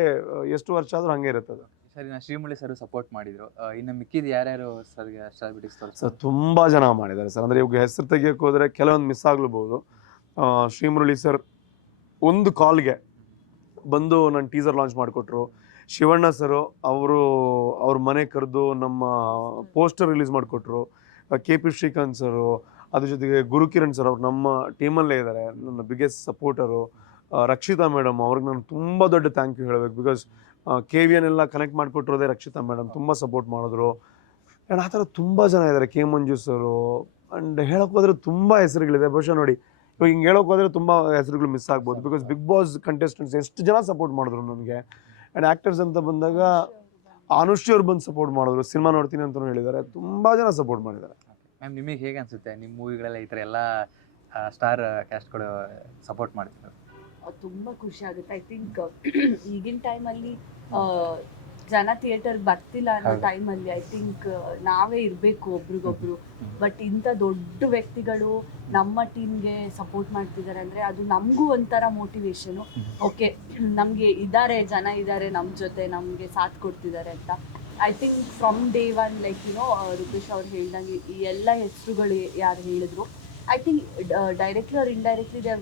ಎಷ್ಟು ವರ್ಷ ಆದರೂ ಹಾಗೆ ಇರುತ್ತದೆ. ಸರಿ, ನಾ ಶ್ರೀಮುರಳಿ ಸರ್ ಸಪೋರ್ಟ್ ಮಾಡಿದ್ರು. ಇನ್ನು ಮಿಕ್ಕಿದ ಯಾರ್ಯಾರು ಸರ್ಗೆ ಸೆಲೆಬ್ರಿಟೀಸ್ ಸರ್ ತುಂಬ ಜನ ಮಾಡಿದ್ದಾರೆ ಸರ್. ಅಂದರೆ ಇವಾಗ ಹೆಸರು ತೆಗಿಯೋಕೆ ಹೋದರೆ ಕೆಲವೊಂದು ಮಿಸ್ ಆಗ್ಲೂಬಹುದು. ಶ್ರೀಮುರಳಿ ಸರ್ ಒಂದು ಕಾಲ್ಗೆ ಬಂದು ನನ್ನ ಟೀಸರ್ ಲಾಂಚ್ ಮಾಡಿಕೊಟ್ರು. ಶಿವಣ್ಣ ಸರು ಅವ್ರ ಮನೆ ಕರೆದು ನಮ್ಮ ಪೋಸ್ಟರ್ ರಿಲೀಸ್ ಮಾಡಿಕೊಟ್ರು. KP ಶ್ರೀಕಾಂತ್ ಸರು, ಅದ್ರ ಜೊತೆಗೆ ಗುರುಕಿರಣ್ ಸರ್, ಅವ್ರು ನಮ್ಮ ಟೀಮಲ್ಲೇ ಇದ್ದಾರೆ, ನನ್ನ ಬಿಗ್ಗೆಸ್ಟ್ ಸಪೋರ್ಟರು. ರಕ್ಷಿತಾ ಮೇಡಮ್, ಅವ್ರಿಗೆ ನಾನು ತುಂಬ ದೊಡ್ಡ ಥ್ಯಾಂಕ್ ಯು ಹೇಳಬೇಕು. ಬಿಕಾಸ್ KVN ಎಲ್ಲ ಕನೆಕ್ಟ್ ಮಾಡಿಕೊಟ್ಟಿರೋದೇ ರಕ್ಷಿತಾ ಮೇಡಮ್, ತುಂಬ ಸಪೋರ್ಟ್ ಮಾಡಿದ್ರು. ಆ್ಯಂಡ್ ಆ ಥರ ತುಂಬ ಜನ ಇದ್ದಾರೆ. K Manju sir. ಆ್ಯಂಡ್ ಹೇಳೋಕೆ ಹೋದರೆ ತುಂಬ ಹೆಸರುಗಳಿದೆ. ಬಹುಶಃ ನೋಡಿ, ಇವಾಗ ಹಿಂಗೆ ಹೇಳೋಕೆ ಹೋದರೆ ತುಂಬ ಹೆಸರುಗಳು ಮಿಸ್ ಆಗ್ಬೋದು. ಬಿಕಾಸ್ ಬಿಗ್ ಬಾಸ್ ಕಂಟೆಸ್ಟೆಂಟ್ಸ್ ಎಷ್ಟು ಜನ ಸಪೋರ್ಟ್ ಮಾಡಿದ್ರು ನನಗೆ. ಆ್ಯಂಡ್ ಆ್ಯಕ್ಟರ್ಸ್ ಅಂತ ಬಂದಾಗ ಅನುಶ್ರೀ ಅವ್ರು ಬಂದು ಸಪೋರ್ಟ್ ಮಾಡಿದ್ರು. ಸಿನಿಮಾ ನೋಡ್ತೀನಿ ಅಂತಲೂ ಹೇಳಿದ್ದಾರೆ. ತುಂಬ ಜನ ಸಪೋರ್ಟ್ ಮಾಡಿದ್ದಾರೆ. ಮ್ಯಾಮ್, ನಿಮಗೆ ಹೇಗೆ ಅನಿಸುತ್ತೆ ನಿಮ್ಮ ಮೂವಿಗಳೆಲ್ಲ ಈ ಥರ ಎಲ್ಲ ಸ್ಟಾರ್ ಕ್ಯಾಸ್ಟ್ಗಳು ಸಪೋರ್ಟ್ ಮಾಡ್ತಿದ್ದಾರೆ? ತುಂಬ ಖುಷಿ ಆಗುತ್ತೆ. ಐ ಥಿಂಕ್ ಈಗಿನ ಟೈಮಲ್ಲಿ ಜನ ಥಿಯೇಟರ್ ಬರ್ತಿಲ್ಲ ಅನ್ನೋ ಟೈಮಲ್ಲಿ ಐ ಥಿಂಕ್ ನಾವೇ ಇರಬೇಕು ಒಬ್ರಿಗೊಬ್ರು. ಬಟ್ ಇಂಥ ದೊಡ್ಡ ವ್ಯಕ್ತಿಗಳು ನಮ್ಮ ಟೀಮ್ಗೆ ಸಪೋರ್ಟ್ ಮಾಡ್ತಿದ್ದಾರೆ ಅಂದರೆ ಅದು ನಮಗೂ ಒಂಥರ ಮೋಟಿವೇಶನು. ಓಕೆ, ನಮಗೆ ಜನ ಇದ್ದಾರೆ ನಮ್ಮ ಜೊತೆ, ನಮಗೆ ಸಾಥ್ ಕೊಡ್ತಿದ್ದಾರೆ ಅಂತ. I think from day one, like Rupesh ಅವ್ರು ಹೇಳ್ದಂಗೆ ಈ ಎಲ್ಲ ಹೆಸರುಗಳು ಯಾರು ಹೇಳಿದ್ರು, I think directly or indirectly they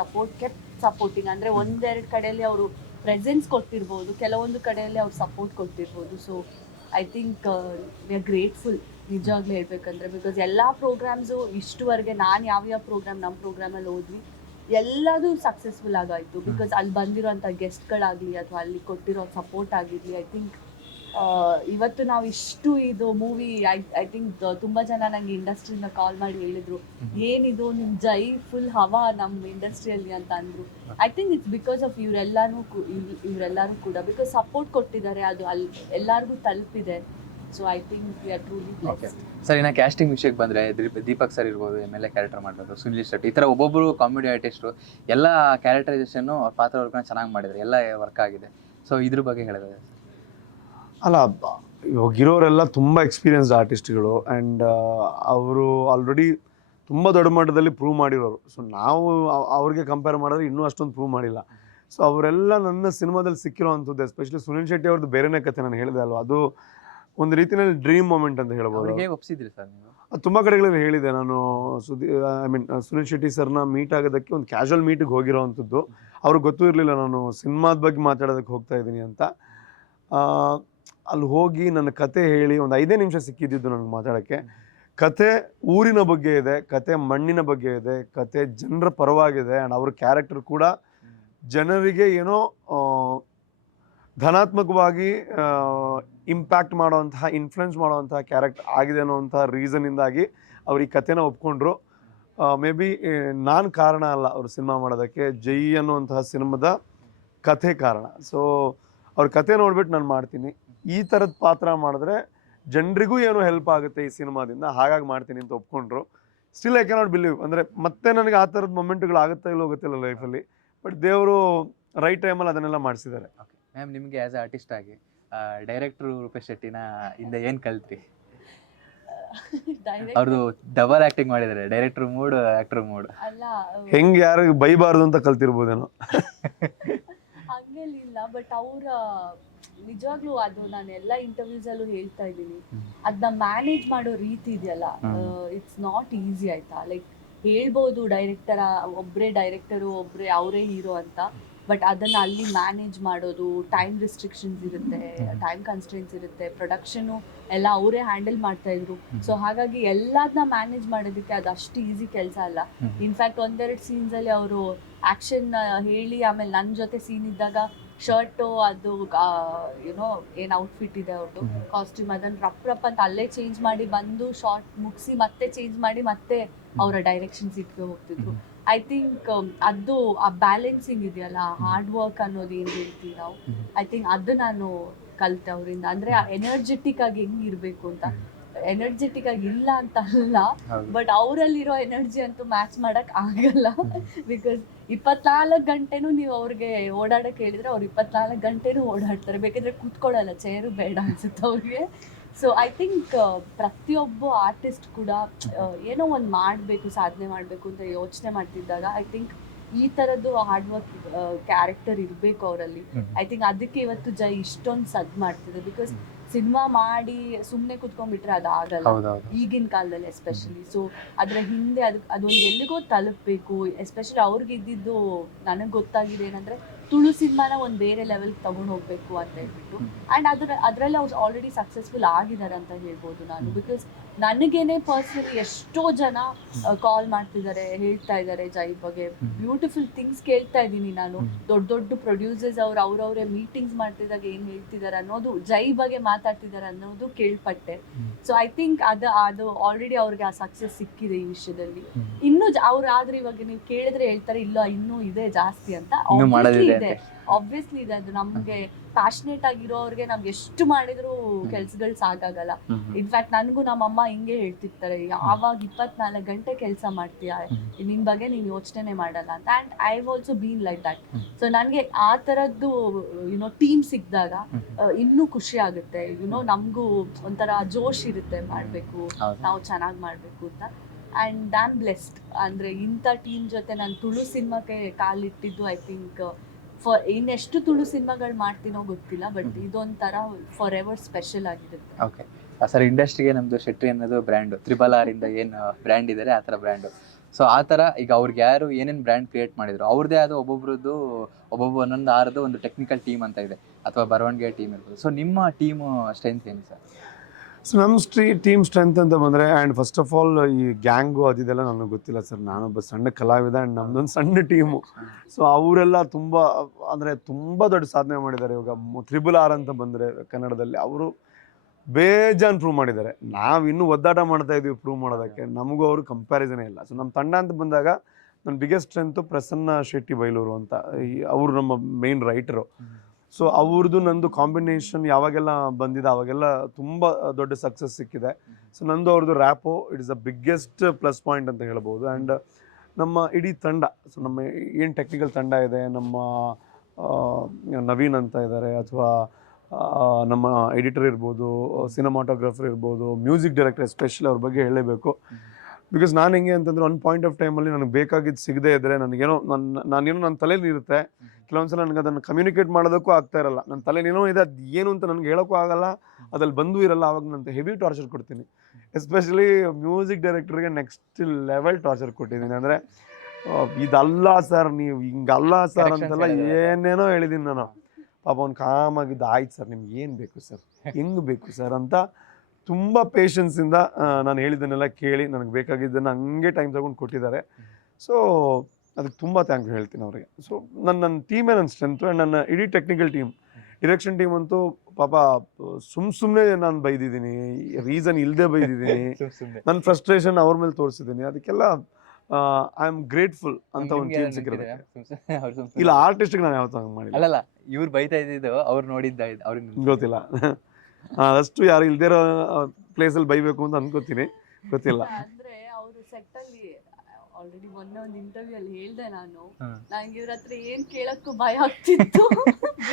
support kept supporting. ಅಂದರೆ ಒಂದೆರಡು ಕಡೆಯಲ್ಲಿ ಅವರು ಪ್ರೆಸೆನ್ಸ್ ಕೊಟ್ಟಿರ್ಬೋದು, ಕೆಲವೊಂದು ಕಡೆಯಲ್ಲಿ ಅವ್ರು ಸಪೋರ್ಟ್ ಕೊಟ್ಟಿರ್ಬೋದು. So I think we are grateful ನಿಜವಾಗ್ಲೂ ಹೇಳ್ಬೇಕಂದ್ರೆ. ಬಿಕಾಸ್ ಎಲ್ಲ ಪ್ರೋಗ್ರಾಮ್ಸು ಇಷ್ಟುವರೆಗೆ ನಾನು ಯಾವ್ಯಾವ ಪ್ರೋಗ್ರಾಮ್ ನಮ್ಮ ಪ್ರೋಗ್ರಾಮಲ್ಲಿ ಹೋದ್ವಿ ಎಲ್ಲದೂ ಸಕ್ಸಸ್ಫುಲ್ ಆಗಾಯಿತು. ಬಿಕಾಸ್ ಅಲ್ಲಿ ಬಂದಿರೋಂಥ ಗೆಸ್ಟ್ಗಳಾಗಲಿ ಅಥವಾ ಅಲ್ಲಿ ಕೊಟ್ಟಿರೋ ಸಪೋರ್ಟ್ ಆಗಿರಲಿ, ಐ ಥಿಂಕ್ ಇವತ್ತು ನಾವು ಇಷ್ಟು ಇದು ಮೂವಿ ಐ ಥಿಂಕ್ ತುಂಬ ಜನ ನನಗೆ ಇಂಡಸ್ಟ್ರಿಯಿಂದ ಕಾಲ್ ಮಾಡಿ ಹೇಳಿದ್ರು, ಏನಿದು ನಿಮ್ಮ ಜೈ ಫುಲ್ ಹವಾ ನಮ್ಮ ಇಂಡಸ್ಟ್ರಿಯಲ್ಲಿ ಅಂತ ಅಂದರು. I think it's because of ಇವರೆಲ್ಲರೂ ಕೂಡ ಬಿಕಾಸ್ ಸಪೋರ್ಟ್ ಕೊಟ್ಟಿದ್ದಾರೆ, ಅದು ಅಲ್ಲಿ ಎಲ್ಲರಿಗೂ ತಲುಪಿದೆ. So I think we R truly blessed. Sir, ಇನ್ನು ಕ್ಯಾಸ್ಟಿಂಗ್ ವಿಷಯಕ್ಕೆ ಬಂದರೆ ದೀಪಕ್ ಸರ್ ಇರ್ಬೋದು, MLA ಕ್ಯಾರೆಕ್ಟರ್ ಮಾಡಿರೋದು, ಸುನಿಲ್ ಶೆಟ್ಟಿ, ಈ ಥರ ಒಬ್ಬೊಬ್ಬರು ಕಾಮಿಡಿ ಆರ್ಟಿಸ್ಟು ಎಲ್ಲ ಕ್ಯಾರೆಕ್ಟರೈಸೇಷನ್ನು ಅವ್ರ ಪಾತ್ರವರ್ಗನ ಚೆನ್ನಾಗಿ ಮಾಡಿದ್ದಾರೆ, ಎಲ್ಲ ವರ್ಕ್ ಆಗಿದೆ. ಸೊ ಇದ್ರ ಬಗ್ಗೆ ಹೇಳಿದ್ರೆ ಅಲ್ಲ, ಇವಾಗಿರೋರೆಲ್ಲ ತುಂಬ ಎಕ್ಸ್ಪೀರಿಯನ್ಸ್ಡ್ ಆರ್ಟಿಸ್ಟ್ಗಳು. ಆ್ಯಂಡ್ ಅವರು ಆಲ್ರೆಡಿ ತುಂಬ ದೊಡ್ಡ ಮಟ್ಟದಲ್ಲಿ ಪ್ರೂವ್ ಮಾಡಿರೋರು. ಸೊ ನಾವು ಅವ್ರಿಗೆ ಕಂಪೇರ್ ಮಾಡಿದ್ರೆ ಇನ್ನೂ ಅಷ್ಟೊಂದು ಪ್ರೂವ್ ಮಾಡಿಲ್ಲ. ಸೊ ಅವರೆಲ್ಲ ನನ್ನ ಸಿನಿಮಾದಲ್ಲಿ ಸಿಕ್ಕಿರೋ ಅಂಥದ್ದು, ಎಸ್ಪೆಷಲಿ ಸುನಿಲ್ ಶೆಟ್ಟಿ ಅವ್ರದ್ದು ಬೇರೆನೇ ಕತೆ ನಾನು ಹೇಳಿದೆ ಅಲ್ವಾ, ಅದು ಒಂದು ರೀತಿಯಲ್ಲಿ ಡ್ರೀಮ್ ಮೂಮೆಂಟ್ ಅಂತ ಹೇಳ್ಬೋದು. ಹೇಗೆ ಒಪ್ಸಿದ್ರಿ ಸರ್ ನೀವು? ಅದು ತುಂಬ ಕಡೆಗಳಲ್ಲಿ ಹೇಳಿದೆ ನಾನು. ಸುನಿಲ್ ಶೆಟ್ಟಿ ಸರ್ನ ಮೀಟ್ ಆಗೋದಕ್ಕೆ ಒಂದು ಕ್ಯಾಶುವಲ್ ಮೀಟಿಗೆ ಹೋಗಿರೋ ಅಂಥದ್ದು. ಅವ್ರಿಗೆ ಗೊತ್ತೂ ಇರಲಿಲ್ಲ ನಾನು ಸಿನಿಮಾದ ಬಗ್ಗೆ ಮಾತಾಡೋದಕ್ಕೆ ಹೋಗ್ತಾ ಇದ್ದೀನಿ ಅಂತ. ಅಲ್ಲಿ ಹೋಗಿ ನನ್ನ ಕತೆ ಹೇಳಿ ಒಂದು 5 ನಿಮಿಷ ಸಿಕ್ಕಿದ್ದು ನನಗೆ ಮಾತಾಡೋಕ್ಕೆ. ಕತೆ ಊರಿನ ಬಗ್ಗೆ ಇದೆ, ಕತೆ ಮಣ್ಣಿನ ಬಗ್ಗೆ ಇದೆ, ಕತೆ ಜನರ ಪರವಾಗಿದೆ. ಆ್ಯಂಡ್ ಅವ್ರ ಕ್ಯಾರೆಕ್ಟರ್ ಕೂಡ ಜನರಿಗೆ ಏನೋ ಧನಾತ್ಮಕವಾಗಿ ಇಂಪ್ಯಾಕ್ಟ್ ಮಾಡೋವಂತಹ, ಇನ್ಫ್ಲುಯೆನ್ಸ್ ಮಾಡೋವಂತಹ ಕ್ಯಾರೆಕ್ಟರ್ ಆಗಿದೆ ಅನ್ನೋವಂಥ ರೀಸನ್ನಿಂದಾಗಿ ಅವ್ರು ಈ ಕತೆನ ಒಪ್ಕೊಂಡ್ರು. ಮೇ ಬಿ ನಾನು ಕಾರಣ ಅಲ್ಲ ಅವರು ಸಿನಿಮಾ ಮಾಡೋದಕ್ಕೆ, ಜೈ ಅನ್ನುವಂತಹ ಸಿನಿಮಾದ ಕಥೆ ಕಾರಣ. ಸೊ ಅವ್ರ ಕತೆ ನೋಡ್ಬಿಟ್ಟು ನಾನು ಮಾಡ್ತೀನಿ. ಈ ಥರದ ಪಾತ್ರ ಮಾಡಿದ್ರೆ ಜನರಿಗೂ ಏನೋ ಹೆಲ್ಪ್ ಆಗುತ್ತೆ ಈ ಸಿನಿಮಾದಿಂದ, ಹಾಗಾಗಿ ಮಾಡ್ತೀನಿ ಅಂತ ಒಪ್ಕೊಂಡ್ರು. ಸ್ಟಿಲ್ ಐ ಕ್ಯಾನಾಟ್ ಬಿಲೀವ್, ಅಂದರೆ ಮತ್ತೆ ನನಗೆ ಆ ಥರದ ಮೊಮೆಂಟ್ಗಳು ಆಗುತ್ತಾ ಇಲ್ಲೋ ಗೊತ್ತಿಲ್ಲ ಲೈಫಲ್ಲಿ, ಬಟ್ ದೇವರು ರೈಟ್ ಟೈಮಲ್ಲಿ ಅದನ್ನೆಲ್ಲ ಮಾಡಿಸಿದ್ದಾರೆ. ಓಕೆ ಮ್ಯಾಮ್, ನಿಮಗೆ ಆ್ಯಸ್ ಅ ಆರ್ಟಿಸ್ಟ್ ಆಗಿ ಡೈರೆಕ್ಟ್ರು ರೂಪೇಶ್ ಶೆಟ್ಟಿನ ಇಂದ ಏನು ಕಲ್ತ್ರಿ? ಡೈರೆಕ್ಟ್ ಅವ್ರದ್ದು ಡಬಲ್ ಆ್ಯಕ್ಟಿಂಗ್ ಮಾಡಿದ್ದಾರೆ, ಡೈರೆಕ್ಟ್ರ್ ಮೂಡ್ ಆ್ಯಕ್ಟ್ರ್ ಮೂಡ್. ಅಲ್ಲ ಹೆಂಗೆ ಯಾರಿಗೆ ಬೈಬಾರ್ದು ಅಂತ ಕಲ್ತಿರ್ಬೋದೇನೋ. ಹಂಗೇನಿಲ್ಲ, ಬಟ್ ಅವ್ರ ನಿಜವಾಗ್ಲೂ ಅದು ನಾನು ಎಲ್ಲ ಇಂಟರ್ವ್ಯೂಸ್ ಅಲ್ಲೂ ಹೇಳ್ತಾ ಇದ್ದೀನಿ, ಅದನ್ನ ಮ್ಯಾನೇಜ್ ಮಾಡೋ ರೀತಿ ಇದೆಯಲ್ಲ, ಇಟ್ಸ್ ನಾಟ್ ಈಸಿ ಆಯ್ತಾ. ಲೈಕ್ ಹೇಳ್ಬೋದು ಒಬ್ಬರೇ ಡೈರೆಕ್ಟರು ಒಬ್ಬರೇ ಅವರೇ ಹೀರೋ ಅಂತ, ಬಟ್ ಅದನ್ನ ಅಲ್ಲಿ ಮ್ಯಾನೇಜ್ ಮಾಡೋದು, ಟೈಮ್ ರಿಸ್ಟ್ರಿಕ್ಷನ್ಸ್ ಇರುತ್ತೆ, ಟೈಮ್ ಕನ್ಸ್ಟ್ರೆಂಟ್ಸ್ ಇರುತ್ತೆ, ಪ್ರೊಡಕ್ಷನು ಎಲ್ಲ ಅವರೇ ಹ್ಯಾಂಡಲ್ ಮಾಡ್ತಾ ಇದ್ರು. ಸೊ ಹಾಗಾಗಿ ಎಲ್ಲದನ್ನ ಮ್ಯಾನೇಜ್ ಮಾಡೋದಕ್ಕೆ ಅದು ಅಷ್ಟು ಈಸಿ ಕೆಲಸ ಅಲ್ಲ. ಇನ್ಫ್ಯಾಕ್ಟ್ ಒಂದೆರಡು ಸೀನ್ಸಲ್ಲಿ ಅವರು ಆ್ಯಕ್ಷನ್ ಹೇಳಿ ಆಮೇಲೆ ನನ್ನ ಜೊತೆ ಸೀನ್ ಇದ್ದಾಗ ಶರ್ಟು ಅದು ಏನೋ ಏನು ಔಟ್ಫಿಟ್ ಇದೆ ಅವ್ರದ್ದು ಕಾಸ್ಟ್ಯೂಮ್, ಅದನ್ನು ರಪ್ ಅಂತ ಅಲ್ಲೇ ಚೇಂಜ್ ಮಾಡಿ ಬಂದು ಶಾರ್ಟ್ ಮುಗಿಸಿ ಮತ್ತೆ ಚೇಂಜ್ ಮಾಡಿ ಮತ್ತೆ ಅವರ ಡೈರೆಕ್ಷನ್ಸ್ ಇಟ್ಗೆ ಹೋಗ್ತಿದ್ರು. ಐ ಥಿಂಕ್ ಅದು ಆ ಬ್ಯಾಲೆನ್ಸಿಂಗ್ ಇದೆಯಲ್ಲ, ಹಾರ್ಡ್ ವರ್ಕ್ ಅನ್ನೋದು ಏನು ಹೇಳ್ತೀವಿ ನಾವು, ಐ ಥಿಂಕ್ ಅದು ನಾನು ಕಲಿತೆ ಅವರಿಂದ. ಅಂದರೆ ಎನರ್ಜೆಟಿಕ್ ಆಗಿ ಹೆಂಗಿರಬೇಕು ಅಂತ. ಎನರ್ಜೆಟಿಕ್ ಆಗಿ ಇಲ್ಲ ಅಂತ ಅಲ್ಲ, ಬಟ್ ಅವರಲ್ಲಿರೋ ಎನರ್ಜಿ ಅಂತೂ ಮ್ಯಾಚ್ ಮಾಡಕ್ ಆಗಲ್ಲ. ಬಿಕಾಸ್ 24 ಗಂಟೆನೂ ನೀವು ಅವ್ರಿಗೆ ಓಡಾಡಕ್ಕೆ ಹೇಳಿದ್ರೆ ಅವ್ರು 24 ಗಂಟೆನೂ ಓಡಾಡ್ತಾರೆ, ಬೇಕಾದ್ರೆ ಕೂತ್ಕೊಳ್ಳಲ್ಲ, ಚೇರು ಬೇಡ ಅನ್ಸುತ್ತೆ ಅವ್ರಿಗೆ. ಸೊ ಐ ಥಿಂಕ್ ಪ್ರತಿಯೊಬ್ಬ ಆರ್ಟಿಸ್ಟ್ ಕೂಡ ಏನೋ ಒಂದು ಮಾಡಬೇಕು, ಸಾಧನೆ ಮಾಡಬೇಕು ಅಂತ ಯೋಚನೆ ಮಾಡ್ತಿದ್ದಾಗ ಐ ಥಿಂಕ್ ಈ ಥರದ್ದು ಹಾರ್ಡ್ ವರ್ಕ್ ಕ್ಯಾರೆಕ್ಟರ್ ಇರಬೇಕು ಅವರಲ್ಲಿ. ಐ ಥಿಂಕ್ ಅದಕ್ಕೆ ಇವತ್ತು ಜೈ ಇಷ್ಟೊಂದು ಸದ್ ಮಾಡ್ತಿದೆ. ಬಿಕಾಸ್ ಸಿನಿಮಾ ಮಾಡಿ ಸುಮ್ಮನೆ ಕುತ್ಕೊಂಡ್ಬಿಟ್ರೆ ಅದು ಆಗಲ್ಲ ಈಗಿನ ಕಾಲದಲ್ಲಿ ಎಸ್ಪೆಷಲಿ. ಸೊ ಅದರ ಹಿಂದೆ ಅದೊಂದು ಎಲ್ಲಿಗೋ ತಲುಪಬೇಕು. ಎಸ್ಪೆಷಲಿ ಅವ್ರಿಗೆ ಇದ್ದಿದ್ದು ನನಗೆ ಗೊತ್ತಾಗಿದೆ ಏನಂದರೆ, ತುಳು ಸಿನಿಮಾನ ಒಂದು ಬೇರೆ ಲೆವೆಲ್ಗೆ ತಗೊಂಡು ಹೋಗ್ಬೇಕು ಅಂತ ಹೇಳ್ಬಿಟ್ಟು. ಆ್ಯಂಡ್ ಅದರಲ್ಲಿ ಅವ್ರು ಆಲ್ರೆಡಿ ಸಕ್ಸಸ್ಫುಲ್ ಆಗಿದ್ದಾರೆ ಅಂತ ಹೇಳ್ಬೋದು ನಾನು. ಬಿಕಾಸ್ ನನಗೇನೆ ಪರ್ಸನಲಿ ಎಷ್ಟೋ ಜನ ಕಾಲ್ ಮಾಡ್ತಿದ್ದಾರೆ, ಹೇಳ್ತಾ ಇದ್ದಾರೆ ಜೈ ಬಗ್ಗೆ ಬ್ಯೂಟಿಫುಲ್ ಥಿಂಗ್ಸ್ ಕೇಳ್ತಾ ಇದ್ದೀನಿ ನಾನು. ದೊಡ್ಡ ದೊಡ್ಡ ಪ್ರೊಡ್ಯೂಸರ್ಸ್ ಅವ್ರವ್ರೇ ಮೀಟಿಂಗ್ಸ್ ಮಾಡ್ತಿದ್ದಾಗ ಏನು ಹೇಳ್ತಿದ್ದಾರೆ ಅನ್ನೋದು, ಜೈ ಬಗ್ಗೆ ಮಾತಾಡ್ತಿದ್ದಾರೆ ಅನ್ನೋದು ಕೇಳ್ಪಟ್ಟೆ. ಸೊ ಐ ಥಿಂಕ್ ಅದು ಆಲ್ರೆಡಿ ಅವ್ರಿಗೆ ಆ ಸಕ್ಸಸ್ ಸಿಕ್ಕಿದೆ ಈ ವಿಷಯದಲ್ಲಿ. ಇನ್ನೂ ಅವ್ರು ಆದ್ರೆ ಇವಾಗ ನೀವು ಕೇಳಿದ್ರೆ ಹೇಳ್ತಾರೆ ಇಲ್ಲ ಇನ್ನೂ ಇದೆ ಜಾಸ್ತಿ ಅಂತ. ಆಬ್ವಿಯಸ್ಲಿ ಇದೆ, ಅದು ನಮ್ಗೆ ಪ್ಯಾಷನೇಟ್ ಆಗಿರೋರಿಗೆ ನಮ್ಗೆ ಎಷ್ಟು ಮಾಡಿದ್ರು ಕೆಲ್ಸಗಳು ಸಾಕಾಗಲ್ಲ. ಇನ್ಫ್ಯಾಕ್ಟ್ ನನಗೂ ನಮ್ಮಮ್ಮ ಹಿಂಗೆ ಹೇಳ್ತಿರ್ತಾರೆ, ಯಾವಾಗ 24 ಗಂಟೆ ಕೆಲಸ ಮಾಡ್ತೀಯಾ, ನಿನ್ ಬಗ್ಗೆ ನೀನ್ ಯೋಚನೆ ಮಾಡಲ್ಲ ಅಂತ. And I have also been like that. So ನನಗೆ ಆ ತರದ್ದು ಟೀಮ್ ಸಿಕ್ಕಿದಾಗ ಇನ್ನೂ ಖುಷಿ ಆಗುತ್ತೆ. ನಮಗೂ ಒಂಥರ ಜೋಶ್ ಇರುತ್ತೆ, ಮಾಡ್ಬೇಕು ನಾವು ಚೆನ್ನಾಗಿ ಮಾಡ್ಬೇಕು ಅಂತ. ಆ್ಯಂಡ್ ಐ ಆಮ್ ಬ್ಲೆಸ್ಡ್, ಅಂದರೆ ಇಂಥ ಟೀಮ್ ಜೊತೆ ನಾನು ತುಳು ಸಿನಿಮಾಕ್ಕೆ ಕಾಲಿಟ್ಟಿದ್ದು ಐ ಥಿಂಕ್ ಇನ್ನೆಷ್ಟು ತುಳು ಸಿನಿಮಾಗಳು ಮಾಡ್ತೀನೋ ಗೊತ್ತಿಲ್ಲ, ಬಟ್ ಇದೊಂಥರ ಫಾರ್ ಎವರ್ ಸ್ಪೆಷಲ್ ಆಗಿರುತ್ತೆ. ಓಕೆ ಸರ್, ಇಂಡಸ್ಟ್ರಿಗೆ ನಮ್ಮದು ಶೆಟ್ಟಿ ಅನ್ನೋದು ಬ್ರ್ಯಾಂಡು, 3RR ಇಂದ ಏನು ಬ್ರ್ಯಾಂಡ್ ಇದ್ದಾರೆ ಆ ಥರ ಬ್ರ್ಯಾಂಡು. ಸೊ ಆ ಥರ ಈಗ ಅವ್ರಿಗೆ ಯಾರು ಏನೇನು ಬ್ರ್ಯಾಂಡ್ ಕ್ರಿಯೇಟ್ ಮಾಡಿದ್ರು ಅವ್ರದ್ದೇ ಆದ ಒಂದೊಂದು ಆರದು ಒಂದು ಟೆಕ್ನಿಕಲ್ ಟೀಮ್ ಅಂತ ಇದೆ, ಅಥವಾ ಬರವಣಿಗೆ ಟೀಮ್ ಇರ್ಬೋದು. ಸೊ ನಿಮ್ಮ ಟೀಮು ಸ್ಟ್ರೆಂತ್ ಏನು ಸರ್? ಸೊ ನಮ್ಮ ಟೀಮ್ ಸ್ಟ್ರೆಂತ್ ಅಂತ ಬಂದರೆ, ಆ್ಯಂಡ್ ಫಸ್ಟ್ ಆಫ್ ಆಲ್ ಈ ಗ್ಯಾಂಗು ಅದಿದೆಲ್ಲ ನನಗೆ ಗೊತ್ತಿಲ್ಲ ಸರ್. ನಾನೊಬ್ಬ ಸಣ್ಣ ಕಲಾವಿದ, ಆ್ಯಂಡ್ ನಮ್ಮದೊಂದು ಸಣ್ಣ ಟೀಮು. ಸೊ ಅವರೆಲ್ಲ ತುಂಬ ದೊಡ್ಡ ಸಾಧನೆ ಮಾಡಿದ್ದಾರೆ. ಇವಾಗ 3RR ಅಂತ ಬಂದರೆ ಕನ್ನಡದಲ್ಲಿ ಅವರು ಬೇಜಾನ್ ಪ್ರೂವ್ ಮಾಡಿದ್ದಾರೆ. ನಾವು ಇನ್ನೂ ಒದ್ದಾಟ ಮಾಡ್ತಾ ಇದ್ದೀವಿ ಪ್ರೂವ್ ಮಾಡೋದಕ್ಕೆ, ನಮಗೂ ಅವರು ಕಂಪ್ಯಾರಿಸನೇ ಇಲ್ಲ. ಸೊ ನಮ್ಮ ತಂಡ ಅಂತ ಬಂದಾಗ ನನ್ನ ಬಿಗ್ಗೆಸ್ಟ್ ಸ್ಟ್ರೆಂತು ಪ್ರಸನ್ನ ಶೆಟ್ಟಿ ಬೈಲೂರು ಅಂತ, ಅವರು ನಮ್ಮ ಮೇನ್ ರೈಟರು. ಸೊ ಅವ್ರದ್ದು ನಂದು ಕಾಂಬಿನೇಷನ್ ಯಾವಾಗೆಲ್ಲ ಬಂದಿದೆ ಅವಾಗೆಲ್ಲ ತುಂಬ ದೊಡ್ಡ ಸಕ್ಸಸ್ ಸಿಕ್ಕಿದೆ. ಸೊ ನಂದು ಅವ್ರದ್ದು ರ್ಯಾಪು it is the biggest plus point ಅಂತ ಹೇಳ್ಬೋದು. ಆ್ಯಂಡ್ ನಮ್ಮ ಇಡೀ ತಂಡ, ಸೊ ನಮ್ಮ ಏನು ಟೆಕ್ನಿಕಲ್ ತಂಡ ಇದೆ, ನಮ್ಮ ನವೀನ್ ಅಂತ ಇದ್ದಾರೆ, ಅಥವಾ ನಮ್ಮ ಎಡಿಟರ್ ಇರ್ಬೋದು, ಸಿನಿಮಾಟೋಗ್ರಫರ್ ಇರ್ಬೋದು, ಮ್ಯೂಸಿಕ್ ಡೈರೆಕ್ಟರ್ ಎಸ್ಪೆಷಲಿ ಅವ್ರ ಬಗ್ಗೆ ಹೇಳಲೇಬೇಕು. ಬಿಕಾಸ್ ನಾನು ಹೆಂಗೆ ಅಂತಂದರೆ ಒಂದು ಪಾಯಿಂಟ್ ಆಫ್ ಟೈಮಲ್ಲಿ ನನಗೆ ಬೇಕಾಗಿದ್ದು ಸಿಗದೇ ಇದ್ದರೆ ನನಗೇನೋ ನನ್ನ ತಲೆಯಲ್ಲಿ ಇರುತ್ತೆ. ಕೆಲವೊಂದ್ಸಲ ನನಗೆ ಅದನ್ನು ಕಮ್ಯುನಿಕೇಟ್ ಮಾಡೋದಕ್ಕೂ ಆಗ್ತಾ ಇರಲ್ಲ. ನನ್ನ ತಲೆನೇನೋ ಇದೆ, ಅದು ಏನು ಅಂತ ನನಗೆ ಹೇಳೋಕ್ಕೂ ಆಗಲ್ಲ, ಅದ್ರಲ್ಲಿ ಬಂದೂ ಇರಲ್ಲ. ಆವಾಗ ನಾನು ಹೆವಿ ಟಾರ್ಚರ್ ಕೊಡ್ತೀನಿ. ಎಸ್ಪೆಷಲಿ ಮ್ಯೂಸಿಕ್ ಡೈರೆಕ್ಟರ್ಗೆ ನೆಕ್ಸ್ಟ್ ಲೆವೆಲ್ ಟಾರ್ಚರ್ ಕೊಟ್ಟಿದ್ದೀನಿ. ಅಂದರೆ ಇದಲ್ಲ ಸರ್, ನೀವು ಹಿಂಗಲ್ಲ ಸರ್ ಅಂತೆಲ್ಲ ಏನೇನೋ ಹೇಳಿದ್ದೀನಿ ನಾನು. ಪಾಪ ಅವ್ನು ಕಾಮಾಗಿದ್ದು, ಆಯ್ತು ಸರ್ ನಿಮ್ಗೆ ಏನು ಬೇಕು ಸರ್, ಹೆಂಗೆ ಬೇಕು ಸರ್ ಅಂತ ತುಂಬ ಪೇಷನ್ಸಿಂದ ನಾನು ಹೇಳಿದ್ದನ್ನೆಲ್ಲ ಕೇಳಿ ನನಗೆ ಬೇಕಾಗಿದ್ದನ್ನು ಹಂಗೆ ಟೈಮ್ ತಗೊಂಡು ಕೊಟ್ಟಿದ್ದಾರೆ. ಸೊ ಅದಕ್ಕೆ ತುಂಬ ಥ್ಯಾಂಕ್ ಯು ಹೇಳ್ತೀನಿ ಅವರಿಗೆ. ಸೊ ನನ್ನ ಟೀಮೇ ನನ್ನ ಸ್ಟ್ರೆಂತು. ಆ್ಯಂಡ್ ನನ್ನ ಇಡೀ ಟೆಕ್ನಿಕಲ್ ಟೀಮ್, ಡೈರೆಕ್ಷನ್ ಟೀಮ್ ಅಂತೂ ಪಾಪ ಸುಮ್ಮನೆ ನಾನು ಬೈದಿದ್ದೀನಿ, ರೀಸನ್ ಇಲ್ಲದೆ ಬೈದಿದ್ದೀನಿ, ನನ್ನ ಫ್ರಸ್ಟ್ರೇಷನ್ ಅವ್ರ ಮೇಲೆ ತೋರಿಸಿದ್ದೀನಿ. ಅದಕ್ಕೆಲ್ಲ ಐ ಆಮ್ ಗ್ರೇಟ್ಫುಲ್ ಅಂತ ಒಂದು ಟೀಮ್ ಸಿಕ್ಕಿರೋದು. ಇಲ್ಲ ಆರ್ಟಿಸ್ಟ್ಗೆ ನಾನು ಯಾವತ್ತೂ ಹಂಗೆ ಮಾಡಿಲ್ಲ. ಅಲ್ಲಲ್ಲ, ಇವ್ರು ಬೈತಾ ಇದ್ದಿದ್ದು ಅವ್ರು ನೋಡಿದ್ದ ಅವ್ರಿಗೆ ಗೊತ್ತಿಲ್ಲ. ಅಷ್ಟು ಯಾರು ಇಲ್ದಿರೋ ಪ್ಲೇಸಲ್ಲಿ ಬೈಬೇಕು ಅಂತ ಅನ್ಕೋತೀನಿ, ಗೊತ್ತಿಲ್ಲ. ಅಂದ್ರೆ ಅವರು ಸೆಟ್ ಅಲ್ಲಿ ಆಲ್ರೆಡಿ ಮೊನ್ನೆ ಒಂದು ಇಂಟರ್ವ್ಯೂ ಅಲ್ಲಿ ಹೇಳ್ದೆ ನಾನು, ಹ್ಮ್. ನಂಗೆ ಇವ್ರ ಹತ್ರ ಏನ್ ಕೇಳಕ್ಕೂ ಭಯ ಆಗ್ತಿತ್ತು.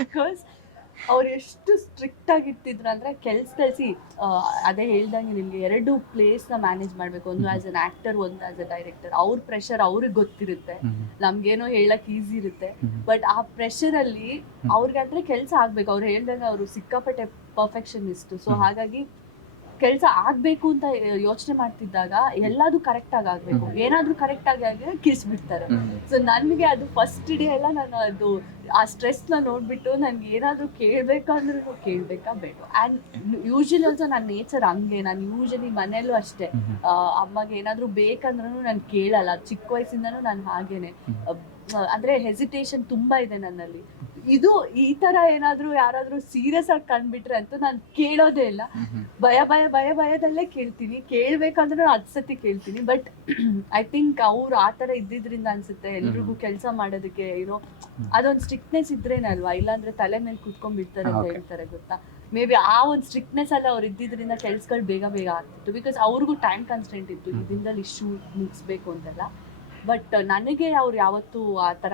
ಬಿಕಾಸ್ ಅವ್ರು ಎಷ್ಟು ಸ್ಟ್ರಿಕ್ಟ್ ಆಗಿರ್ತಿದ್ರು ಅಂದ್ರೆ ಕೆಲ್ಸದಲ್ಲಿ ಅದೇ ಹೇಳ್ದಂಗೆ ನಿಮ್ಗೆ 2 ಪ್ಲೇಸ್ ನ ಮ್ಯಾನೇಜ್ ಮಾಡ್ಬೇಕು, ಒಂದು ಆಸ್ ಅನ್ ಆಕ್ಟರ್, ಒಂದು ಆಸ್ ಅ ಡೈರೆಕ್ಟರ್. ಅವ್ರ ಪ್ರೆಷರ್ ಅವ್ರಿಗೆ ಗೊತ್ತಿರುತ್ತೆ, ನಮ್ಗೇನೋ ಹೇಳಕ್ ಈಸಿ ಇರುತ್ತೆ, ಬಟ್ ಆ ಪ್ರೆಷರ್ ಅಲ್ಲಿ ಅವ್ರಿಗೆ ಅಂದ್ರೆ ಕೆಲ್ಸ ಆಗ್ಬೇಕು. ಅವ್ರು ಹೇಳ್ದಂಗೆ ಅವರು ಸಿಕ್ಕಾಪಟ್ಟೆ ಪರ್ಫೆಕ್ಷನಿಸ್ಟ್. ಸೊ ಹಾಗಾಗಿ ಕೆಲಸ ಆಗ್ಬೇಕು ಅಂತ ಯೋಚನೆ ಮಾಡ್ತಿದ್ದಾಗ ಎಲ್ಲಾದು ಕರೆಕ್ಟ್ ಆಗಿ ಆಗ್ಬೇಕು, ಏನಾದ್ರೂ ಕರೆಕ್ಟ್ ಆಗಿ ಆಗಿದ್ರೆ ಕಿಸ್ಬಿಡ್ತಾರೆ. ಸೊ ನನಗೆ ಅದು ಫಸ್ಟ್ ಡೇ ಎಲ್ಲ ನಾನು ಅದು ಆ ಸ್ಟ್ರೆಸ್ ನ ನೋಡ್ಬಿಟ್ಟು ನನ್ಗೆ ಏನಾದ್ರೂ ಕೇಳ್ಬೇಕಂದ್ರೂ ಕೇಳ್ಬೇಕಾ ಬೇಡ. ಅಂಡ್ ಯೂಶಲಿ ಆಲ್ಸೋ ನನ್ನ ನೇಚರ್ ಹಂಗೆ. ನಾನು ಯೂಶಲಿ ಮನೇಲೂ ಅಷ್ಟೇ, ಅಮ್ಮಗೆ ಏನಾದ್ರೂ ಬೇಕಂದ್ರೂ ನಾನು ಕೇಳಲ್ಲ. ಚಿಕ್ಕ ವಯಸ್ಸಿಂದನೂ ನಾನು ಹಾಗೇನೆ, ಅಂದ್ರೆ ಹೆಸಿಟೇಷನ್ ತುಂಬಾ ಇದೆ ನನ್ನಲ್ಲಿ. ಇದು ಈ ತರ ಏನಾದ್ರೂ ಯಾರಾದ್ರೂ ಸೀರಿಯಸ್ ಆಗಿ ಕಂಡ್ಬಿಟ್ರೆ ಅಂತೂ ನಾನು ಕೇಳೋದೇ ಇಲ್ಲ. ಭಯದಲ್ಲೇ ಕೇಳ್ತೀನಿ. ಕೇಳ್ಬೇಕಂದ್ರೆ 10 ಸತಿ ಕೇಳ್ತೀನಿ. ಬಟ್ ಐ ಥಿಂಕ್ ಅವ್ರು ಆ ತರ ಇದ್ದಿದ್ರಿಂದ ಅನ್ಸುತ್ತೆ ಎಲ್ರಿಗೂ ಕೆಲಸ ಮಾಡೋದಕ್ಕೆ ಏನೋ ಅದೊಂದು ಸ್ಟ್ರಿಕ್ಟ್ನೆಸ್ ಇದ್ರೇನೆ ಅಲ್ವಾ, ಇಲ್ಲಾಂದ್ರೆ ತಲೆ ಮೇಲೆ ಕುತ್ಕೊಂಡ್ಬಿಡ್ತಾರೆ ಅಂತ ಹೇಳ್ತಾರೆ ಗೊತ್ತಾ. ಮೇ ಬಿ ಆ ಒಂದು ಸ್ಟ್ರಿಕ್ಟ್ನೆಸ್ ಅಲ್ಲಿ ಅವ್ರು ಇದ್ದಿದ್ರಿಂದ ಕೆಲ್ಸಗಳು ಬೇಗ ಆಗ್ತಿತ್ತು. ಬಿಕಾಸ್ ಅವ್ರಿಗೂ ಟೈಮ್ ಕನ್ಸ್ಟೆಂಟ್ ಇತ್ತು, ಈ ದಿನದಲ್ಲಿ ಇಶ್ಯೂ ಮುಗಿಸ್ಬೇಕು ಅಂತೆಲ್ಲ. ಬಟ್ ನನಗೆ ಅವ್ರು ಯಾವತ್ತೂ ಆ ಥರ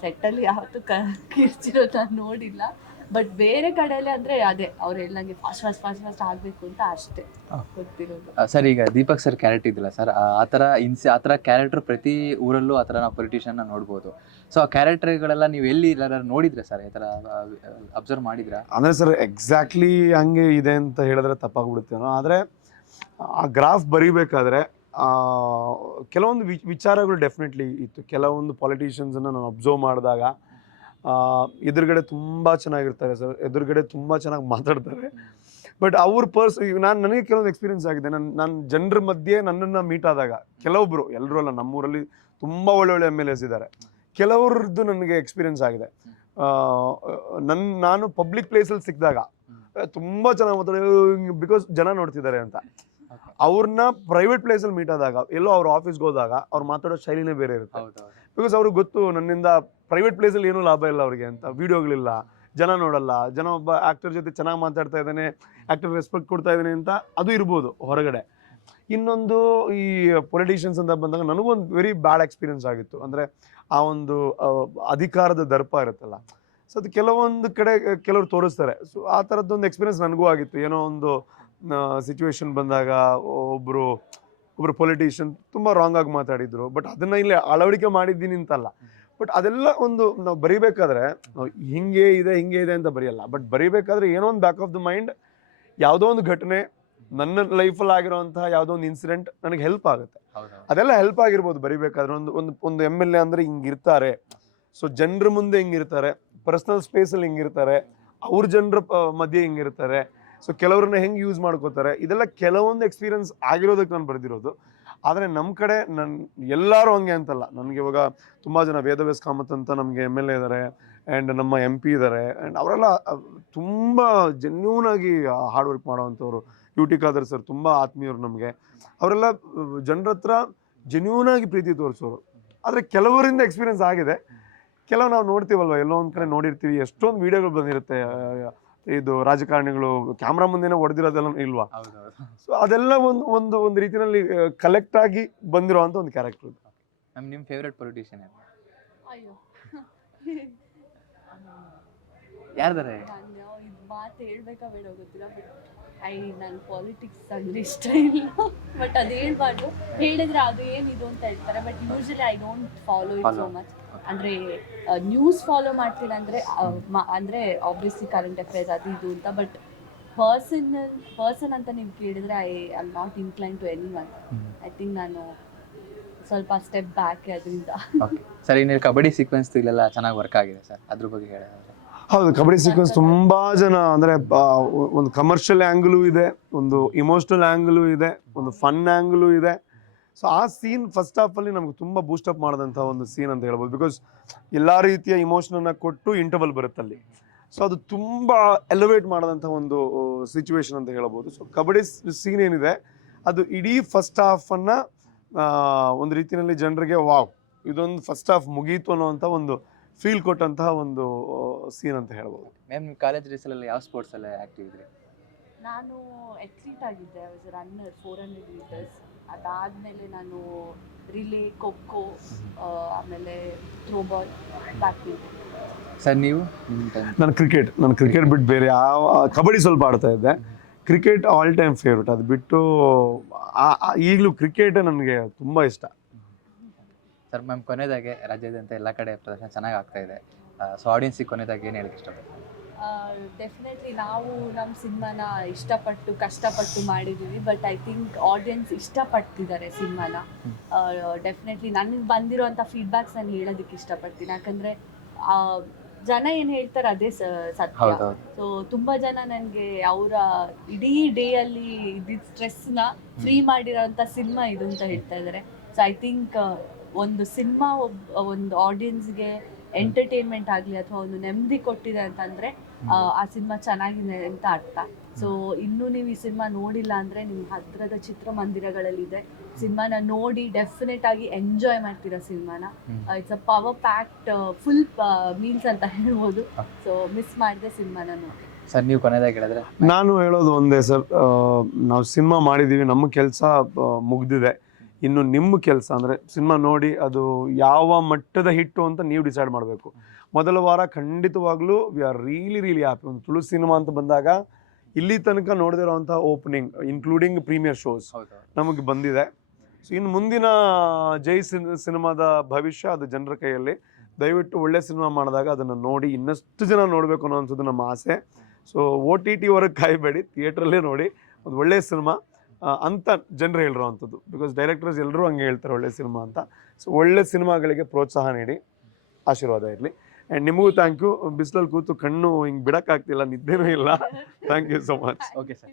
ಸೆಟ್ಟಲ್ಲಿ ಯಾವತ್ತೂ ಕಿರ್ಚಿರೋದು ನಾನು ನೋಡಿಲ್ಲ. ಬಟ್ ಬೇರೆ ಕಡೆಯಲ್ಲಿ ಅಂದರೆ ಅದೇ ಅವ್ರು ಹೇಳ್ದಂಗೆ ಫಾಸ್ಟ್ ಆಗಬೇಕು ಅಂತ ಅಷ್ಟೇ ಗೊತ್ತಿರೋದು. ಸರ್, ಈಗ ದೀಪಕ್ ಸರ್ ಕ್ಯಾರೆಕ್ಟರ್ ಇದಿಲ್ಲ ಸರ್, ಆ ಥರ ಕ್ಯಾರೆಕ್ಟರ್ ಪ್ರತಿ ಊರಲ್ಲೂ ಆ ಥರ ನಾವು ಪೊಲಿಟಿಷಿಯನ್ನ ನೋಡ್ಬೋದು. ಸೊ ಆ ಕ್ಯಾರೆಕ್ಟರ್ಗಳೆಲ್ಲ ನೀವು ಎಲ್ಲಿ ನೋಡಿದ್ರೆ ಸರ್, ಈ ಥರ ಅಬ್ಸರ್ವ್ ಮಾಡಿದ್ರಾ? ಅಂದರೆ ಸರ್ ಎಕ್ಸಾಕ್ಟ್ಲಿ ಹಂಗೆ ಇದೆ ಅಂತ ಹೇಳಿದ್ರೆ ತಪ್ಪಾಗ್ಬಿಡುತ್ತೇನೋ. ಆದರೆ ಆ ಗ್ರಾಫ್ ಬರೀಬೇಕಾದ್ರೆ ಕೆಲವೊಂದು ವಿಚಾರಗಳು ಡೆಫಿನೆಟ್ಲಿ ಇತ್ತು. ಕೆಲವೊಂದು ಪೊಲಿಟಿಷಿಯನ್ಸನ್ನು ನಾನು ಅಬ್ಸರ್ವ್ ಮಾಡಿದಾಗ ಎದುರುಗಡೆ ತುಂಬ ಚೆನ್ನಾಗಿರ್ತಾರೆ ಸರ್, ಎದುರುಗಡೆ ತುಂಬ ಚೆನ್ನಾಗಿ ಮಾತಾಡ್ತಾರೆ. ಬಟ್ ಅವ್ರ ನನಗೆ ಕೆಲವೊಂದು ಎಕ್ಸ್ಪೀರಿಯನ್ಸ್ ಆಗಿದೆ. ನಾನು ಜನರ ಮಧ್ಯೆ ನನ್ನನ್ನು ಮೀಟ್ ಆದಾಗ ಕೆಲವೊಬ್ರು, ಎಲ್ಲರೂ ಅಲ್ಲ, ನಮ್ಮೂರಲ್ಲಿ ತುಂಬ ಒಳ್ಳೊಳ್ಳೆ MLAs ಇದ್ದಾರೆ. ಕೆಲವ್ರದ್ದು ನನಗೆ ಎಕ್ಸ್ಪೀರಿಯನ್ಸ್ ಆಗಿದೆ. ನಾನು ಪಬ್ಲಿಕ್ ಪ್ಲೇಸಲ್ಲಿ ಸಿಕ್ಕಿದಾಗ ತುಂಬ ಚೆನ್ನಾಗಿ ಮಾತಾಡೋ, ಬಿಕಾಸ್ ಜನ ನೋಡ್ತಿದ್ದಾರೆ ಅಂತ. ಅವ್ರನ್ನ ಪ್ರೈವೇಟ್ ಪ್ಲೇಸಲ್ಲಿ ಮೀಟ್ ಆದಾಗ, ಎಲ್ಲೋ ಅವ್ರ ಆಫೀಸ್ಗೆ ಹೋದಾಗ ಅವ್ರು ಮಾತಾಡೋ ಶೈಲಿನೇ ಬೇರೆ ಇರುತ್ತೆ. ಬಿಕಾಸ್ ಅವ್ರಿಗೆ ಗೊತ್ತು ನನ್ನಿಂದ ಪ್ರೈವೇಟ್ ಪ್ಲೇಸಲ್ಲಿ ಏನೂ ಲಾಭ ಇಲ್ಲ ಅವ್ರಿಗೆ ಅಂತ. ವೀಡಿಯೋಗಳಿಲ್ಲ, ಜನ ನೋಡಲ್ಲ, ಜನ ಒಬ್ಬ ಆ್ಯಕ್ಟರ್ ಜೊತೆ ಚೆನ್ನಾಗಿ ಮಾತಾಡ್ತಾ ಇದ್ದಾನೆ, ಆ್ಯಕ್ಟರ್ ರೆಸ್ಪೆಕ್ಟ್ ಕೊಡ್ತಾ ಇದ್ದಾನೆ ಅಂತ ಅದು ಇರ್ಬೋದು ಹೊರಗಡೆ. ಇನ್ನೊಂದು ಈ ಪೊಲಿಟಿಷಿಯನ್ಸ್ ಅಂತ ಬಂದಾಗ ನನಗೊಂದು ವೆರಿ ಬ್ಯಾಡ್ ಎಕ್ಸ್ಪೀರಿಯನ್ಸ್ ಆಗಿತ್ತು. ಅಂದರೆ ಆ ಒಂದು ಅಧಿಕಾರದ ದರ್ಪ ಇರುತ್ತಲ್ಲ, ಸೊ ಅದು ಕೆಲವೊಂದು ಕಡೆ ಕೆಲವರು ತೋರಿಸ್ತಾರೆ. ಸೊ ಆ ಥರದ್ದೊಂದು ಎಕ್ಸ್ಪೀರಿಯನ್ಸ್ ನನಗೂ ಆಗಿತ್ತು. ಏನೋ ಒಂದು ಸಿಚುವೇಶನ್ ಬಂದಾಗ ಒಬ್ಬರು ಪೊಲಿಟಿಷಿಯನ್ ತುಂಬ ರಾಂಗ್ ಆಗಿ ಮಾತಾಡಿದ್ರು. ಬಟ್ ಅದನ್ನ ಇಲ್ಲಿ ಅಳವಡಿಕೆ ಮಾಡಿದ್ದೀನಿ ಅಂತಲ್ಲ, ಬಟ್ ಅದೆಲ್ಲ ಒಂದು ನಾವು ಬರೀಬೇಕಾದ್ರೆ ನಾವು ಹಿಂಗೆ ಇದೆ ಅಂತ ಬರೆಯಲ್ಲ. ಬಟ್ ಬರೀಬೇಕಾದ್ರೆ ಏನೋ ಒಂದು ಬ್ಯಾಕ್ ಆಫ್ ದ ಮೈಂಡ್ ಯಾವುದೋ ಒಂದು ಘಟನೆ, ನನ್ನ ಲೈಫಲ್ಲಿ ಆಗಿರೋಂತಹ ಯಾವುದೋ ಒಂದು ಇನ್ಸಿಡೆಂಟ್ ನನಗೆ ಹೆಲ್ಪ್ ಆಗುತ್ತೆ. ಅದೆಲ್ಲ ಹೆಲ್ಪ್ ಆಗಿರ್ಬೋದು ಬರೀಬೇಕಾದ್ರೆ. ಒಂದು MLA ಅಂದರೆ ಹಿಂಗಿರ್ತಾರೆ, ಸೊ ಜನರ ಮುಂದೆ ಹಿಂಗಿರ್ತಾರೆ, ಪರ್ಸ್ನಲ್ ಸ್ಪೇಸಲ್ಲಿ ಹಿಂಗಿರ್ತಾರೆ, ಅವ್ರ ಜನರ ಮಧ್ಯೆ ಹಿಂಗಿರ್ತಾರೆ, ಸೊ ಕೆಲವ್ರನ್ನ ಹೆಂಗೆ ಯೂಸ್ ಮಾಡ್ಕೋತಾರೆ, ಇದೆಲ್ಲ ಕೆಲವೊಂದು ಎಕ್ಸ್ಪೀರಿಯನ್ಸ್ ಆಗಿರೋದಕ್ಕೆ ನಾನು ಬರೆದಿರೋದು. ಆದರೆ ನಮ್ಮ ಕಡೆ ಎಲ್ಲರೂ ಹಂಗೆ ಅಂತಲ್ಲ. ನನಗೆ ಇವಾಗ ತುಂಬ ಜನ ವೇದವ್ಯಾಸ್ ಕಾಮತ್ ಅಂತ ನಮಗೆ MLA ಇದ್ದಾರೆ, ಆ್ಯಂಡ್ ನಮ್ಮ MP ಇದ್ದಾರೆ, ಆ್ಯಂಡ್ ಅವರೆಲ್ಲ ತುಂಬ ಜೆನ್ಯೂನ್ ಆಗಿ ಹಾರ್ಡ್ ವರ್ಕ್ ಮಾಡೋವಂಥವ್ರು. UT ಖಾದರ್ ಸರ್ ತುಂಬ ಆತ್ಮೀಯರು ನಮಗೆ. ಅವರೆಲ್ಲ ಜನರ ಹತ್ರ ಜೆನ್ಯೂನ್ ಆಗಿ ಪ್ರೀತಿ ತೋರಿಸೋರು. ಆದರೆ ಕೆಲವರಿಂದ ಎಕ್ಸ್ಪೀರಿಯನ್ಸ್ ಆಗಿದೆ. ಕೆಲವು ನಾವು ನೋಡ್ತೀವಲ್ವ, ಎಲ್ಲೋ ಒಂದು ಕಡೆ ನೋಡಿರ್ತೀವಿ, ಎಷ್ಟೊಂದು ವೀಡಿಯೋಗಳು ಬಂದಿರುತ್ತೆ, ಇದು ರಾಜಕಾರಣಿಗಳು ಕ್ಯಾಮ್ರಾ ಮುಂದೆನೇ ಹೊಡೆದಿರೋದೆಲ್ಲ ಇಲ್ವಾ. ಸೊ ಅದೆಲ್ಲ ಒಂದು ರೀತಿಯಲ್ಲಿ ಕಲೆಕ್ಟ್ ಆಗಿ ಬಂದಿರೋಂಥ ಒಂದು ಕ್ಯಾರೆಕ್ಟರ್. ನಿಮ್ಮ ಫೇವ್ರೆಟ್ ಪೊಲಿಟಿಷಿಯನ್ ಅಯ್ಯೋ ಯಾರ್ದಾರೆ? ನಾನು ಇದು ಮಾತು ಹೇಳ್ಬೇಕಾ ಬೇಡ ಗೊತ್ತಿಲ್ಲ. ಬಟ್ ನಾನು ಪಾಲಿಟಿಕ್ಸ್ ಅಂದ್ರೆ ಇಷ್ಟ ಇಲ್ಲ. ಬಟ್ ಅದು ಹೇಳ್ಬಾರ್ದು, ಹೇಳಿದ್ರೆ ಅದು ಏನಿದು ಅಂತ ಹೇಳ್ತಾರೆ. But usually I don't follow it so much. ಅಂದರೆ ನ್ಯೂಸ್ ಫಾಲೋ ಮಾಡ್ತೀನಿ ಅಂದರೆ ಆಬ್ವಿಯಸ್ಲಿ ಕರೆಂಟ್ ಅಫೇರ್ಸ್ ಅದು ಇದು ಅಂತ. ಬಟ್ ಪರ್ಸನ್ ಅಂತ ನೀವು ಕೇಳಿದರೆ I am not incline to any one. I think ನಾನು ಸ್ವಲ್ಪ ಸ್ಟೆಪ್ ಬ್ಯಾಕ್ ಅದರಿಂದ. ಸರ್, ಇನ್ನು ಕಬಡ್ಡಿ ಸೀಕ್ವೆನ್ಸ್ ಇಲ್ಲೆಲ್ಲ ಚೆನ್ನಾಗಿ ವರ್ಕ್ ಆಗಿದೆ ಸರ್, ಅದ್ರ ಬಗ್ಗೆ ಹೇಳಿದ್ರೆ. ಹೌದು, ಕಬಡ್ಡಿ ಸೀಕ್ವೆನ್ಸ್ ತುಂಬ ಜನ ಅಂದರೆ ಒಂದು ಕಮರ್ಷಿಯಲ್ ಆ್ಯಂಗಲೂ ಇದೆ, ಒಂದು ಇಮೋಷ್ನಲ್ ಆ್ಯಂಗಲೂ ಇದೆ, ಒಂದು ಫನ್ ಆ್ಯಂಗಲೂ ಇದೆ. ಸೊ ಆ ಸೀನ್ ಫಸ್ಟ್ ಹಾಫಲ್ಲಿ ನಮ್ಗೆ ತುಂಬ ಬೂಸ್ಟಪ್ ಮಾಡಿದಂಥ ಒಂದು ಸೀನ್ ಅಂತ ಹೇಳ್ಬೋದು. ಬಿಕಾಸ್ ಎಲ್ಲ ರೀತಿಯ ಇಮೋಷನನ್ನು ಕೊಟ್ಟು ಇಂಟರ್ವಲ್ ಬರುತ್ತಲ್ಲಿ. ಸೊ ಅದು ತುಂಬ ಎಲಿವೇಟ್ ಮಾಡಿದಂಥ ಒಂದು ಸಿಚುವೇಶನ್ ಅಂತ ಹೇಳ್ಬೋದು. ಸೊ ಕಬಡ್ಡಿ ಸೀನ್ ಏನಿದೆ ಅದು ಇಡೀ ಫಸ್ಟ್ ಹಾಫನ್ನು ಒಂದು ರೀತಿಯಲ್ಲಿ ಜನರಿಗೆ ವಾವ್, ಇದೊಂದು ಫಸ್ಟ್ ಹಾಫ್ ಮುಗೀತು ಅನ್ನೋವಂಥ ಒಂದು ಫೀಲ್ ಕೊಟ್ಟಂತಹ ಒಂದು ಸೀನ್ ಅಂತ ಹೇಳ್ಬೋದು. ಮ್ಯಾಮ್ ನಿಮ್ಮ ಕಾಲೇಜ್ ಡೇಸಲ್ಲಿ ಯಾವ ಸ್ಪೋರ್ಟ್ಸಲ್ಲಿ ಆ್ಯಕ್ಟಿವ್ ಇದ್ರಿ? ನಾನು ಅಥ್ಲೀಟ್ ಆಗಿದ್ದೆ, ಐ ವಾಸ್ ರನ್ನರ್ 400 ಮೀಟರ್ಸ್. ಅದಾದಮೇಲೆ ನಾನು ರಿಲೇ, ಖೋಖೋ, ಆಮೇಲೆ ಥ್ರೋಬಾಲ್, ಬ್ಯಾಡ್ಮಿಂಟನ್. ಸರ್ ನೀವು ನಿಮ್ಮ ಟೈಮ್? ನಾನು ಕ್ರಿಕೆಟ್ ಬಿಟ್ಟು ಬೇರೆ ಯಾವ ಕಬಡ್ಡಿ ಸ್ವಲ್ಪ ಆಡ್ತಾ ಇದ್ದೆ. Cricket all time favourite. ಅದು ಬಿಟ್ಟು ಈಗಲೂ ಕ್ರಿಕೆಟೇ ನನಗೆ ತುಂಬ ಇಷ್ಟ. ಸರ್ ಮ್ಯಾಮ್, ಕೊನೆಯದಾಗೆ ರಾಜ್ಯಾದ್ಯಂತ ಎಲ್ಲ ಕಡೆ ಪ್ರದರ್ಶನ ಚೆನ್ನಾಗಿ ಆಗ್ತಾ ಇದೆ. ಸೊ ಆಡಿಯನ್ಸಿಗೆ ಕೊನೆಯದಾಗಿ ಏನು ಹೇಳಕ್ಕೆ ಇಷ್ಟಪಡ್ತೀನಿ? ಡೆಫಿನೆಟ್ಲಿ ನಾವು ನಮ್ಮ ಸಿನಿಮಾನ ಇಷ್ಟಪಟ್ಟು ಕಷ್ಟಪಟ್ಟು ಮಾಡಿದ್ದೀವಿ, ಬಟ್ ಐ ಥಿಂಕ್ ಆಡಿಯನ್ಸ್ ಇಷ್ಟಪಡ್ತಿದ್ದಾರೆ ಸಿನಿಮಾನ. ಡೆಫಿನೆಟ್ಲಿ ನನಗೆ ಬಂದಿರೋಂಥ ಫೀಡ್ಬ್ಯಾಕ್ಸ್ ನಾನು ಹೇಳೋದಕ್ಕೆ ಇಷ್ಟಪಡ್ತೀನಿ, ಯಾಕಂದರೆ ಜನ ಏನು ಹೇಳ್ತಾರೆ ಅದೇ ಸತ್ಯ. ಹೌದೌದು. ಸೊ ತುಂಬ ಜನ ನನಗೆ ಅವರ ಇಡೀ ಡೇ ಅಲ್ಲಿ ಇದ್ದಿದ್ದ ಸ್ಟ್ರೆಸ್ನ ಫ್ರೀ ಮಾಡಿರೋಂಥ ಸಿನಿಮಾ ಇದು ಅಂತ ಹೇಳ್ತಾ ಇದ್ದಾರೆ. ಸೊ ಐ ಥಿಂಕ್ ಒಂದು ಸಿನಿಮಾ ಒಂದು ಆಡಿಯನ್ಸ್ಗೆ ಎಂಟರ್ಟೈನ್ಮೆಂಟ್ ಆಗಲಿ ಅಥವಾ ಒಂದು ನೆಮ್ಮದಿ ಕೊಟ್ಟಿದೆ ಅಂತಂದರೆ ಆ ಸಿನಿಮಾ ಚೆನ್ನಾಗಿದೆ ಅಂತ ಅರ್ಥ. ಸೊ ಇನ್ನೂ ನೀವು ಈ ಸಿನಿಮಾ ನೋಡಿಲ್ಲ ಅಂದರೆ ನಿಮ್ಮ ಹತ್ತಿರದ ಚಿತ್ರಮಂದಿರಗಳಲ್ಲಿದೆ, ಸಿನಿಮಾನ ನೋಡಿ ಡೆಫಿನೆಟ್ ಆಗಿ ಎಂಜಾಯ್ ಮಾಡ್ತೀರಾ ಸಿನಿಮಾನ. It's a power packed full meals ಅಂತ ಹೇಳ್ಬೋದು. ಸೊ ಮಿಸ್ ಮಾಡಿದೆ ಸಿನಿಮಾನ ನೋಡಿ. ಸರ್ ನೀವು ಕೊನೆಯದಾಗಿ ಹೇಳಿದ್ರೆ? ನಾನು ಹೇಳೋದು ಒಂದೇ ಸರ್, ನಾವು ಸಿನಿಮಾ ಮಾಡಿದ್ದೀವಿ, ನಮ್ಮ ಕೆಲಸ ಮುಗ್ದಿದೆ. ಇನ್ನು ನಿಮ್ಮ ಕೆಲಸ ಅಂದರೆ ಸಿನಿಮಾ ನೋಡಿ ಅದು ಯಾವ ಮಟ್ಟದ ಹಿಟ್ಟು ಅಂತ ನೀವು ಡಿಸೈಡ್ ಮಾಡಬೇಕು. ಮೊದಲ ವಾರ ಖಂಡಿತವಾಗ್ಲೂ ವಿ ಆರ್ ರಿಯಲಿ ಹ್ಯಾಪಿ. ಒಂದು ತುಳು ಸಿನಿಮಾ ಅಂತ ಬಂದಾಗ ಇಲ್ಲಿ ತನಕ ನೋಡದಿರೋಂಥ ಓಪನಿಂಗ್ ಇನ್ಕ್ಲೂಡಿಂಗ್ ಪ್ರೀಮಿಯರ್ ಶೋಸ್ ನಮಗೆ ಬಂದಿದೆ. ಸೊ ಇನ್ನು ಮುಂದಿನ ಜೈ ಸಿನಿಮಾದ ಭವಿಷ್ಯ ಅದು ಜನರ ಕೈಯಲ್ಲಿ. ದಯವಿಟ್ಟು ಒಳ್ಳೆ ಸಿನಿಮಾ ಮಾಡಿದಾಗ ಅದನ್ನು ನೋಡಿ ಇನ್ನಷ್ಟು ಜನ ನೋಡಬೇಕು ಅನ್ನೋ ಅನ್ಸೋದು ನಮ್ಮ ಆಸೆ. ಸೊ OTT ವರೆಗೆ ಕಾಯಬೇಡಿ, ಥಿಯೇಟ್ರಲ್ಲೇ ನೋಡಿ. ಒಂದು ಒಳ್ಳೆಯ ಸಿನಿಮಾ ಅಂತ ಜನರು ಹೇಳಿರೋ ಅಂಥದ್ದು. ಬಿಕಾಸ್ ಡೈರೆಕ್ಟರ್ಸ್ ಎಲ್ಲರೂ ಹಂಗೆ ಹೇಳ್ತಾರೆ ಒಳ್ಳೆ ಸಿನಿಮಾ ಅಂತ. ಸೊ ಒಳ್ಳೆ ಸಿನಿಮಾಗಳಿಗೆ ಪ್ರೋತ್ಸಾಹ ನೀಡಿ, ಆಶೀರ್ವಾದ ಇರಲಿ. ಆ್ಯಂಡ್ ನಿಮಗೂ ಥ್ಯಾಂಕ್ ಯು. ಬಿಸಿಲಲ್ಲಿ ಕೂತು ಕಣ್ಣು ಹಿಂಗೆ ಬಿಡೋಕ್ಕಾಗ್ತಿಲ್ಲ, ನಿದ್ದೆನೂ ಇಲ್ಲ. Thank you so much. Okay sir.